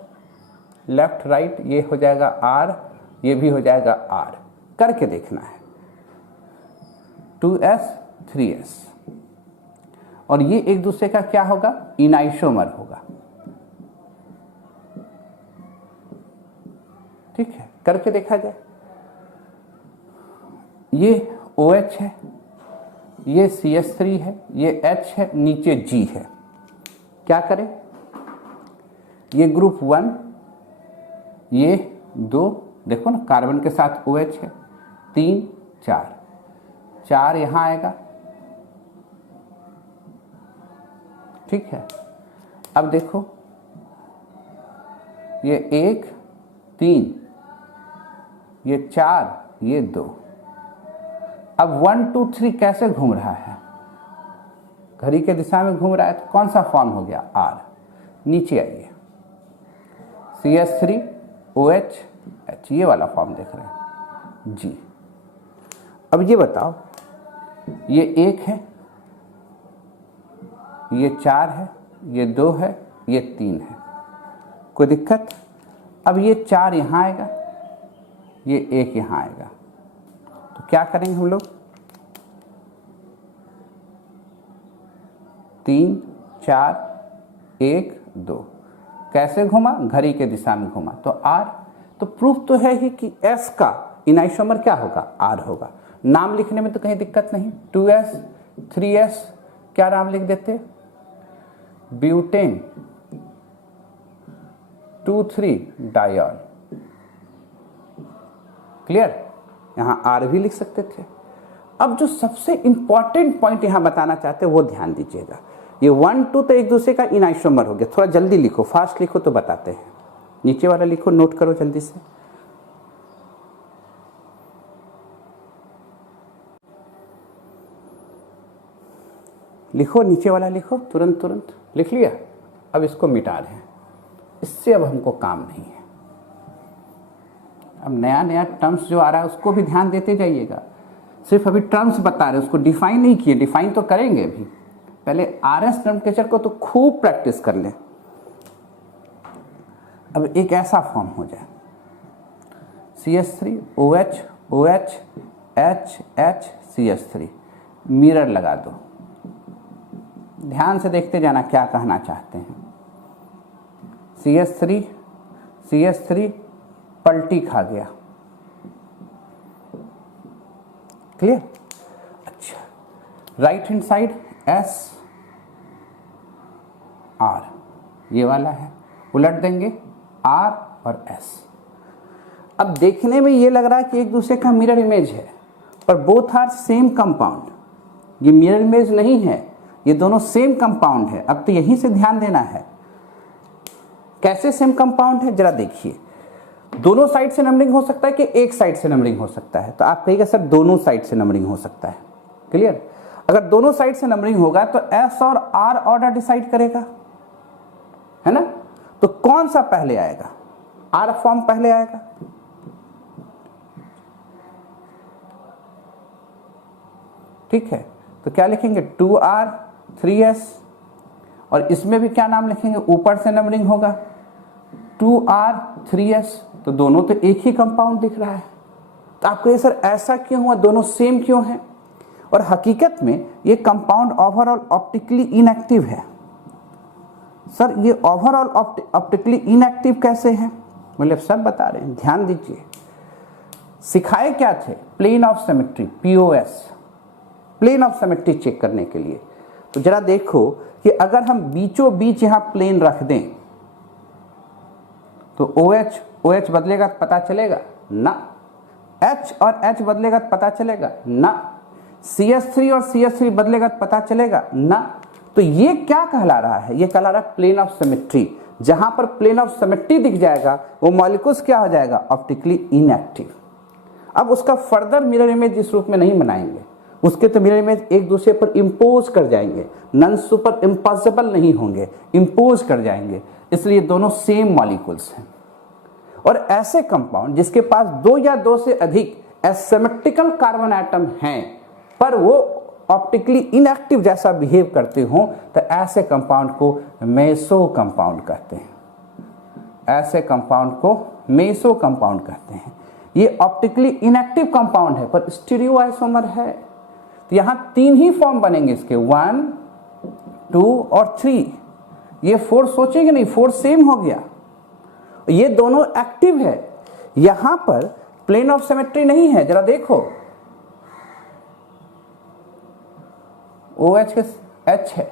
लेफ्ट राइट, ये हो जाएगा R, ये भी हो जाएगा R। करके देखना है, 2S, 3S, और ये एक दूसरे का क्या होगा? इनाइसोमर होगा। ठीक है, करके देखा जाए। ये OH है, ये CH3 है, ये H है, नीचे G है। क्या करें? ये ग्रुप 1, ये 2, देखो ना कार्बन के साथ OH है, 3, 4 यहां आएगा। ठीक है। अब देखो, ये 1, 3, ये 4, ये 2। अब 1, 2, 3 कैसे घूम रहा है? घड़ी के दिशा में घूम रहा है, तो कौन सा फॉर्म हो गया? R। नीचे आइए, CH3, OH, H, ये वाला फॉर्म देख रहे हैं, G। अब ये बताओ, ये 1 है, ये 4 है, ये 2 है, ये 3 है। कोई दिक्कत? अब ये 4 यहाँ आएगा, ये 1 यहाँ आएगा, तो क्या करेंगे हम लोग? 3, 4, 1, 2। कैसे घूमा? घड़ी के दिशा में घूमा, तो R। तो प्रूफ तो है ही कि S का इनाइसोमर क्या होगा? R होगा। नाम लिखने में तो कहीं दिक्कत नहीं। 2S, 3S, क्या नाम लिख देते? Butane 2,3 dial. क्लियर? यहां R भी लिख सकते थे। अब जो सबसे इंपॉर्टेंट पॉइंट यहां बताना चाहते हैं वो ध्यान दीजिएगा। ये 1, 2 तो एक दूसरे का इनाइसोमर हो गया। थोड़ा जल्दी लिखो, फास्ट लिखो तो बताते हैं। नीचे वाला लिखो, नोट करो जल्दी से। लिखो, नीचे वाला लिखो, तुरंत लिख लिया। अब इसको मिटा रहे हैं, इससे अब हमको काम नहीं है। अब नया टर्म्स जो आ रहा है उसको भी ध्यान देते जाइएगा। सिर्फ अभी टर्म्स बता रहे हैं, उसको डिफाइन नहीं किए। डिफाइन तो करेंगे अभी, पहले RS नोमेनक्लेचर को तो खूब प्रैक्टिस कर लें। अब एक ऐसा फॉर्म हो जाए, CH3, OH, OH, H, H, CH3, mirror लगा दो। ध्यान से देखते जाना क्या कहना चाहते हैं। CH3 पलटी खा गया। क्लियर? अच्छा, right hand side S, R, ये वाला है, उलट देंगे R और S। अब देखने में ये लग रहा है कि एक दूसरे का मिरर इमेज है, पर बोथ आर सेम कंपाउंड। ये मिरर इमेज नहीं है, ये दोनों सेम कंपाउंड है। अब तो यहीं से ध्यान देना है, कैसे सेम कंपाउंड है जरा देखिए। दोनों साइड से नंबरिंग हो सकता है कि एक साइड से नंबरिंग हो सकता है? तो आप कहिएगा सर दोनों साइड से नंबरिंग हो सकता है। क्लियर? अगर दोनों साइड से नंबरिंग होगा तो एस और आर ऑर्डर डिसाइड करेगा, है ना? तो कौन सा पहले आएगा? आर फॉर्म पहले आएगा। ठीक है, तो क्या लिखेंगे? 2R 3S, और इसमें भी क्या नाम लिखेंगे? ऊपर से नंबरिंग होगा 2R 3S, तो दोनों तो एक ही कंपाउंड दिख रहा है। तो आपको ये सर ऐसा क्यों हुआ, दोनों सेम क्यों हैं? और हकीकत में ये कंपाउंड ओवरऑल ऑप्टिकली इनएक्टिव है। सर ये ओवरऑल ऑप्टिकली इनएक्टिव कैसे है? मतलब सब बता रहे हैं, ध्यान दीजिए। सिखाए क्या थे? Plane of symmetry, POS, plane of symmetry check करने के लिए। तो जरा देखो कि अगर हम बीचों बीच यहां प्लेन रख दें तो OH बदलेगा तो पता चलेगा ना, H और H बदलेगा तो पता चलेगा ना, CH3 और CH3 बदलेगा तो पता चलेगा ना। तो ये क्या कहला रहा है? ये कहला रहा है प्लेन ऑफ सिमेट्री। जहां पर प्लेन ऑफ सिमेट्री दिख जाएगा वो मॉलिक्यूल्स क्या हो जाएगा? Optically inactive. अब उसका फर्दर मिरर इमेज इस रूप में नहीं बनाएंगे, उसके तो मिरर इमेज एक दूसरे पर इंपोज कर जाएंगे, नॉन सुपर इम्पॉसिबल नहीं होंगे, इंपोज कर जाएंगे। इसलिए दोनों सेम मॉलिक्यूल्स हैं। और ऐसे कंपाउंड जिसके पास 2 या 2 से अधिक एसिमेट्रिकल कार्बन एटम हैं पर वो ऑप्टिकली इनएक्टिव जैसा बिहेव करते हो, तो ऐसे कंपाउंड को मेसो कंपाउंड कहते हैं। ऐसे कंपाउंड को मेसो कंपाउंड कहते हैं। ये ऑप्टिकली इनएक्टिव कंपाउंड है पर स्टीरियो आइसोमर है। तो यहां 3 ही फॉर्म बनेंगे इसके, 1, 2 और 3। ये 4 सोचेंगे नहीं, 4 सेम हो गया। ये दोनों एक्टिव है। यहां पर प्लेन ऑफ सिमेट्री नहीं है, जरा देखो। OH के H है,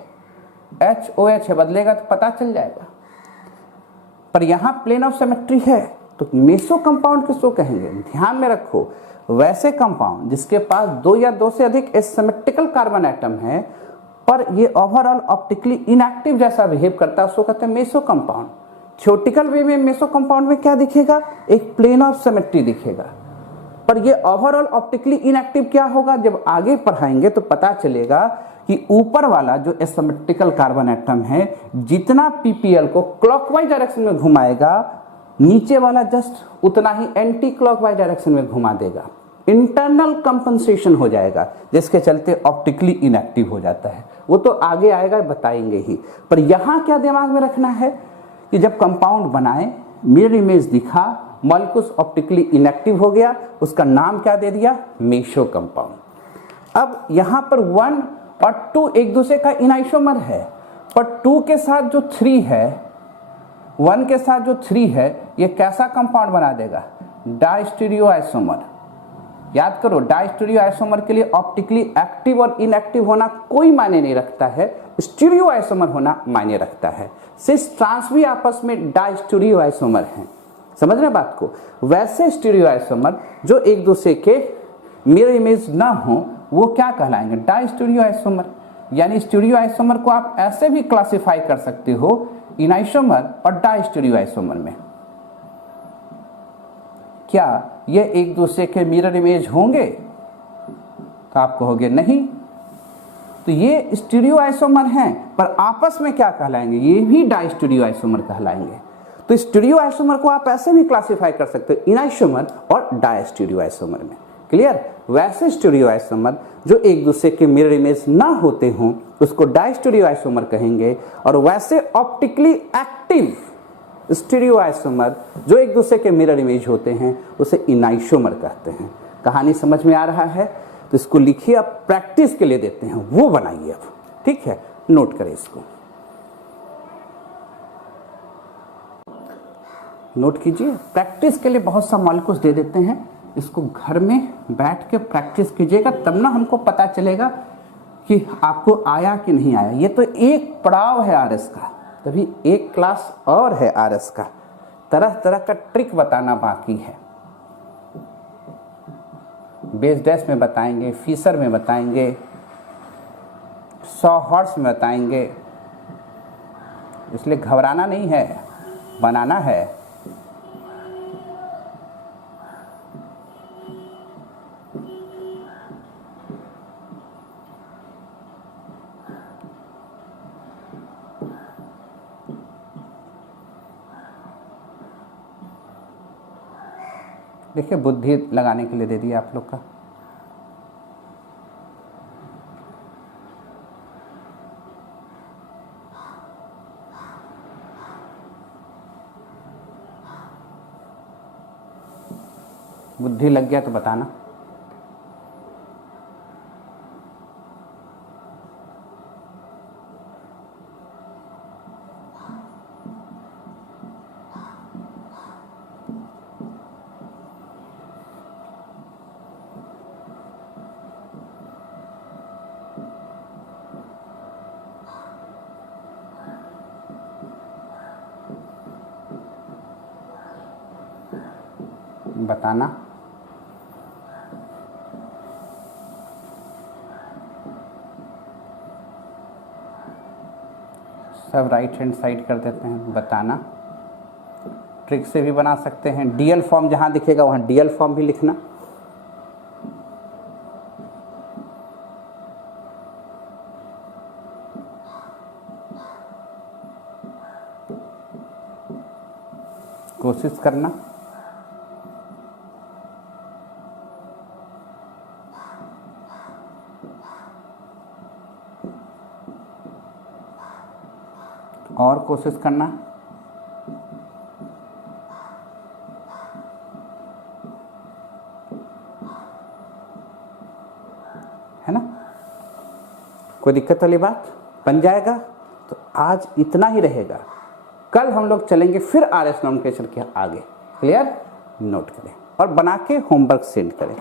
HOH है, बदलेगा तो पता चल जाएगा। पर यहां प्लेन ऑफ सिमेट्री है तो मेसो कंपाउंड किसको कहेंगे? ध्यान में रखो, वैसे कंपाउंड जिसके पास 2 या 2 से अधिक एसिमेट्रिकल कार्बन एटम है पर ये ओवरऑल ऑप्टिकली इनएक्टिव जैसा बिहेव करता है, उसको कहते हैं मेसो कंपाउंड। थ्योरेटिकल वे में मेसो कंपाउंड में क्या दिखेगा? एक प्लेन ऑफ सिमेट्री दिखेगा। पर ये ओवरऑल ऑप्टिकली इनएक्टिव क्या होगा? जब आगे पढ़ाएंगे तो पता चलेगा कि ऊपर वाला जो एसिमेट्रिकल कार्बन एटम है जितना PPL को क्लॉकवाइज डायरेक्शन में घुमाएगा, नीचे वाला जस्ट उतना ही एंटी क्लॉकवाइज डायरेक्शन में घुमा देगा। इंटरनल कंपनसेशन हो जाएगा जिसके चलते ऑप्टिकली इनएक्टिव हो जाता है। वो तो आगे आएगा, बताएंगे ही। पर यहां क्या दिमाग में रखना है कि जब कंपाउंड बनाए, मिरर इमेज दिखा, मॉलिक्यूल्स ऑप्टिकली इनएक्टिव हो गया, उसका नाम क्या दे दिया? Meso compound. अब यहां पर 1 और 2 एक दूसरे का इनआइसोमर है, पर 2 के साथ जो 3 है, 1 के साथ जो 3 है, ये कैसा कंपाउंड बना देगा? Diastereo isomer. याद करो, डायस्टीरियो आइसोमर के लिए ऑप्टिकली एक्टिव और इनएक्टिव होना कोई मायने नहीं रखता है, स्टीरियो आइसोमर होना मायने रखता है। सिस ट्रांस भी आपस में डायस्टीरियो आइसोमर हैं। समझ रहे बात को? वैसे स्टीरियो आइसोमर जो एक दूसरे के मिरर इमेज ना हो वो क्या कहलाएंगे? Diastereoisomer. यानी स्टीरियो आइसोमर को आप ऐसे भी क्लासिफाई कर सकते हो, इनआइसोमर और डायस्टीरियो आइसोमर में। क्या ये एक दूसरे के मिरर इमेज होंगे? तो आप कहोगे नहीं। तो ये स्टीरियो आइसोमर हैं पर आपस में क्या कहलाएंगे? ये भी डायस्टीरियो आइसोमर कहलाएंगे। तो स्टीरियो आइसोमर को आप ऐसे भी क्लासिफाई कर सकते हो, इनआइसोमर और डायस्टीरियो आइसोमर में। क्लियर? वैसे स्टीरियो आइसोमर जो एक दूसरे के मिरर इमेज ना होते हों उसको डायस्टीरियो आइसोमर कहेंगे, और वैसे ऑप्टिकली एक्टिव स्टीरियो आइसोमर जो एक दूसरे के मिरर इमेज होते हैं उसे इनआइसोमर कहते हैं। कहानी समझ में आ रहा है? तो इसको लिखिए, अब प्रैक्टिस के लिए देते हैं, वो बनाइए अब। ठीक है, नोट करें इसको, नोट कीजिए। प्रैक्टिस के लिए बहुत सा मॉलिक्यूल्स दे देते हैं, इसको घर में बैठ के प्रैक्टिस कीजिएगा, तब ना हमको पता चलेगा कि आपको आया कि नहीं आया। ये तो एक पड़ाव है आरएस का, तभी एक क्लास और है आरएस का। तरह तरह का ट्रिक बताना बाकी है। बेस डैश में बताएंगे, फीसर में बताएंगे, 100 हर्ट्ज में बताएंगे, इसलिए घबराना नहीं है, बनाना है। देखिए बुद्धि लगाने के लिए दे दिया आप लोग का। बुद्धि लग गया तो बताना। बताना। सब राइट हैंड साइड कर देते हैं, बताना। ट्रिक से भी बना सकते हैं, डीएल फॉर्म जहां दिखेगा वहां डीएल फॉर्म भी लिखना। कोशिश करना। और कोशिश करना। है ना, कोई दिक्कत वाली बात? बन जाएगा। तो आज इतना ही रहेगा, कल हम लोग चलेंगे फिर आरएस नोमेनक्लेचर के आगे। क्लियर? नोट करें और बना के होमवर्क सेंड करें।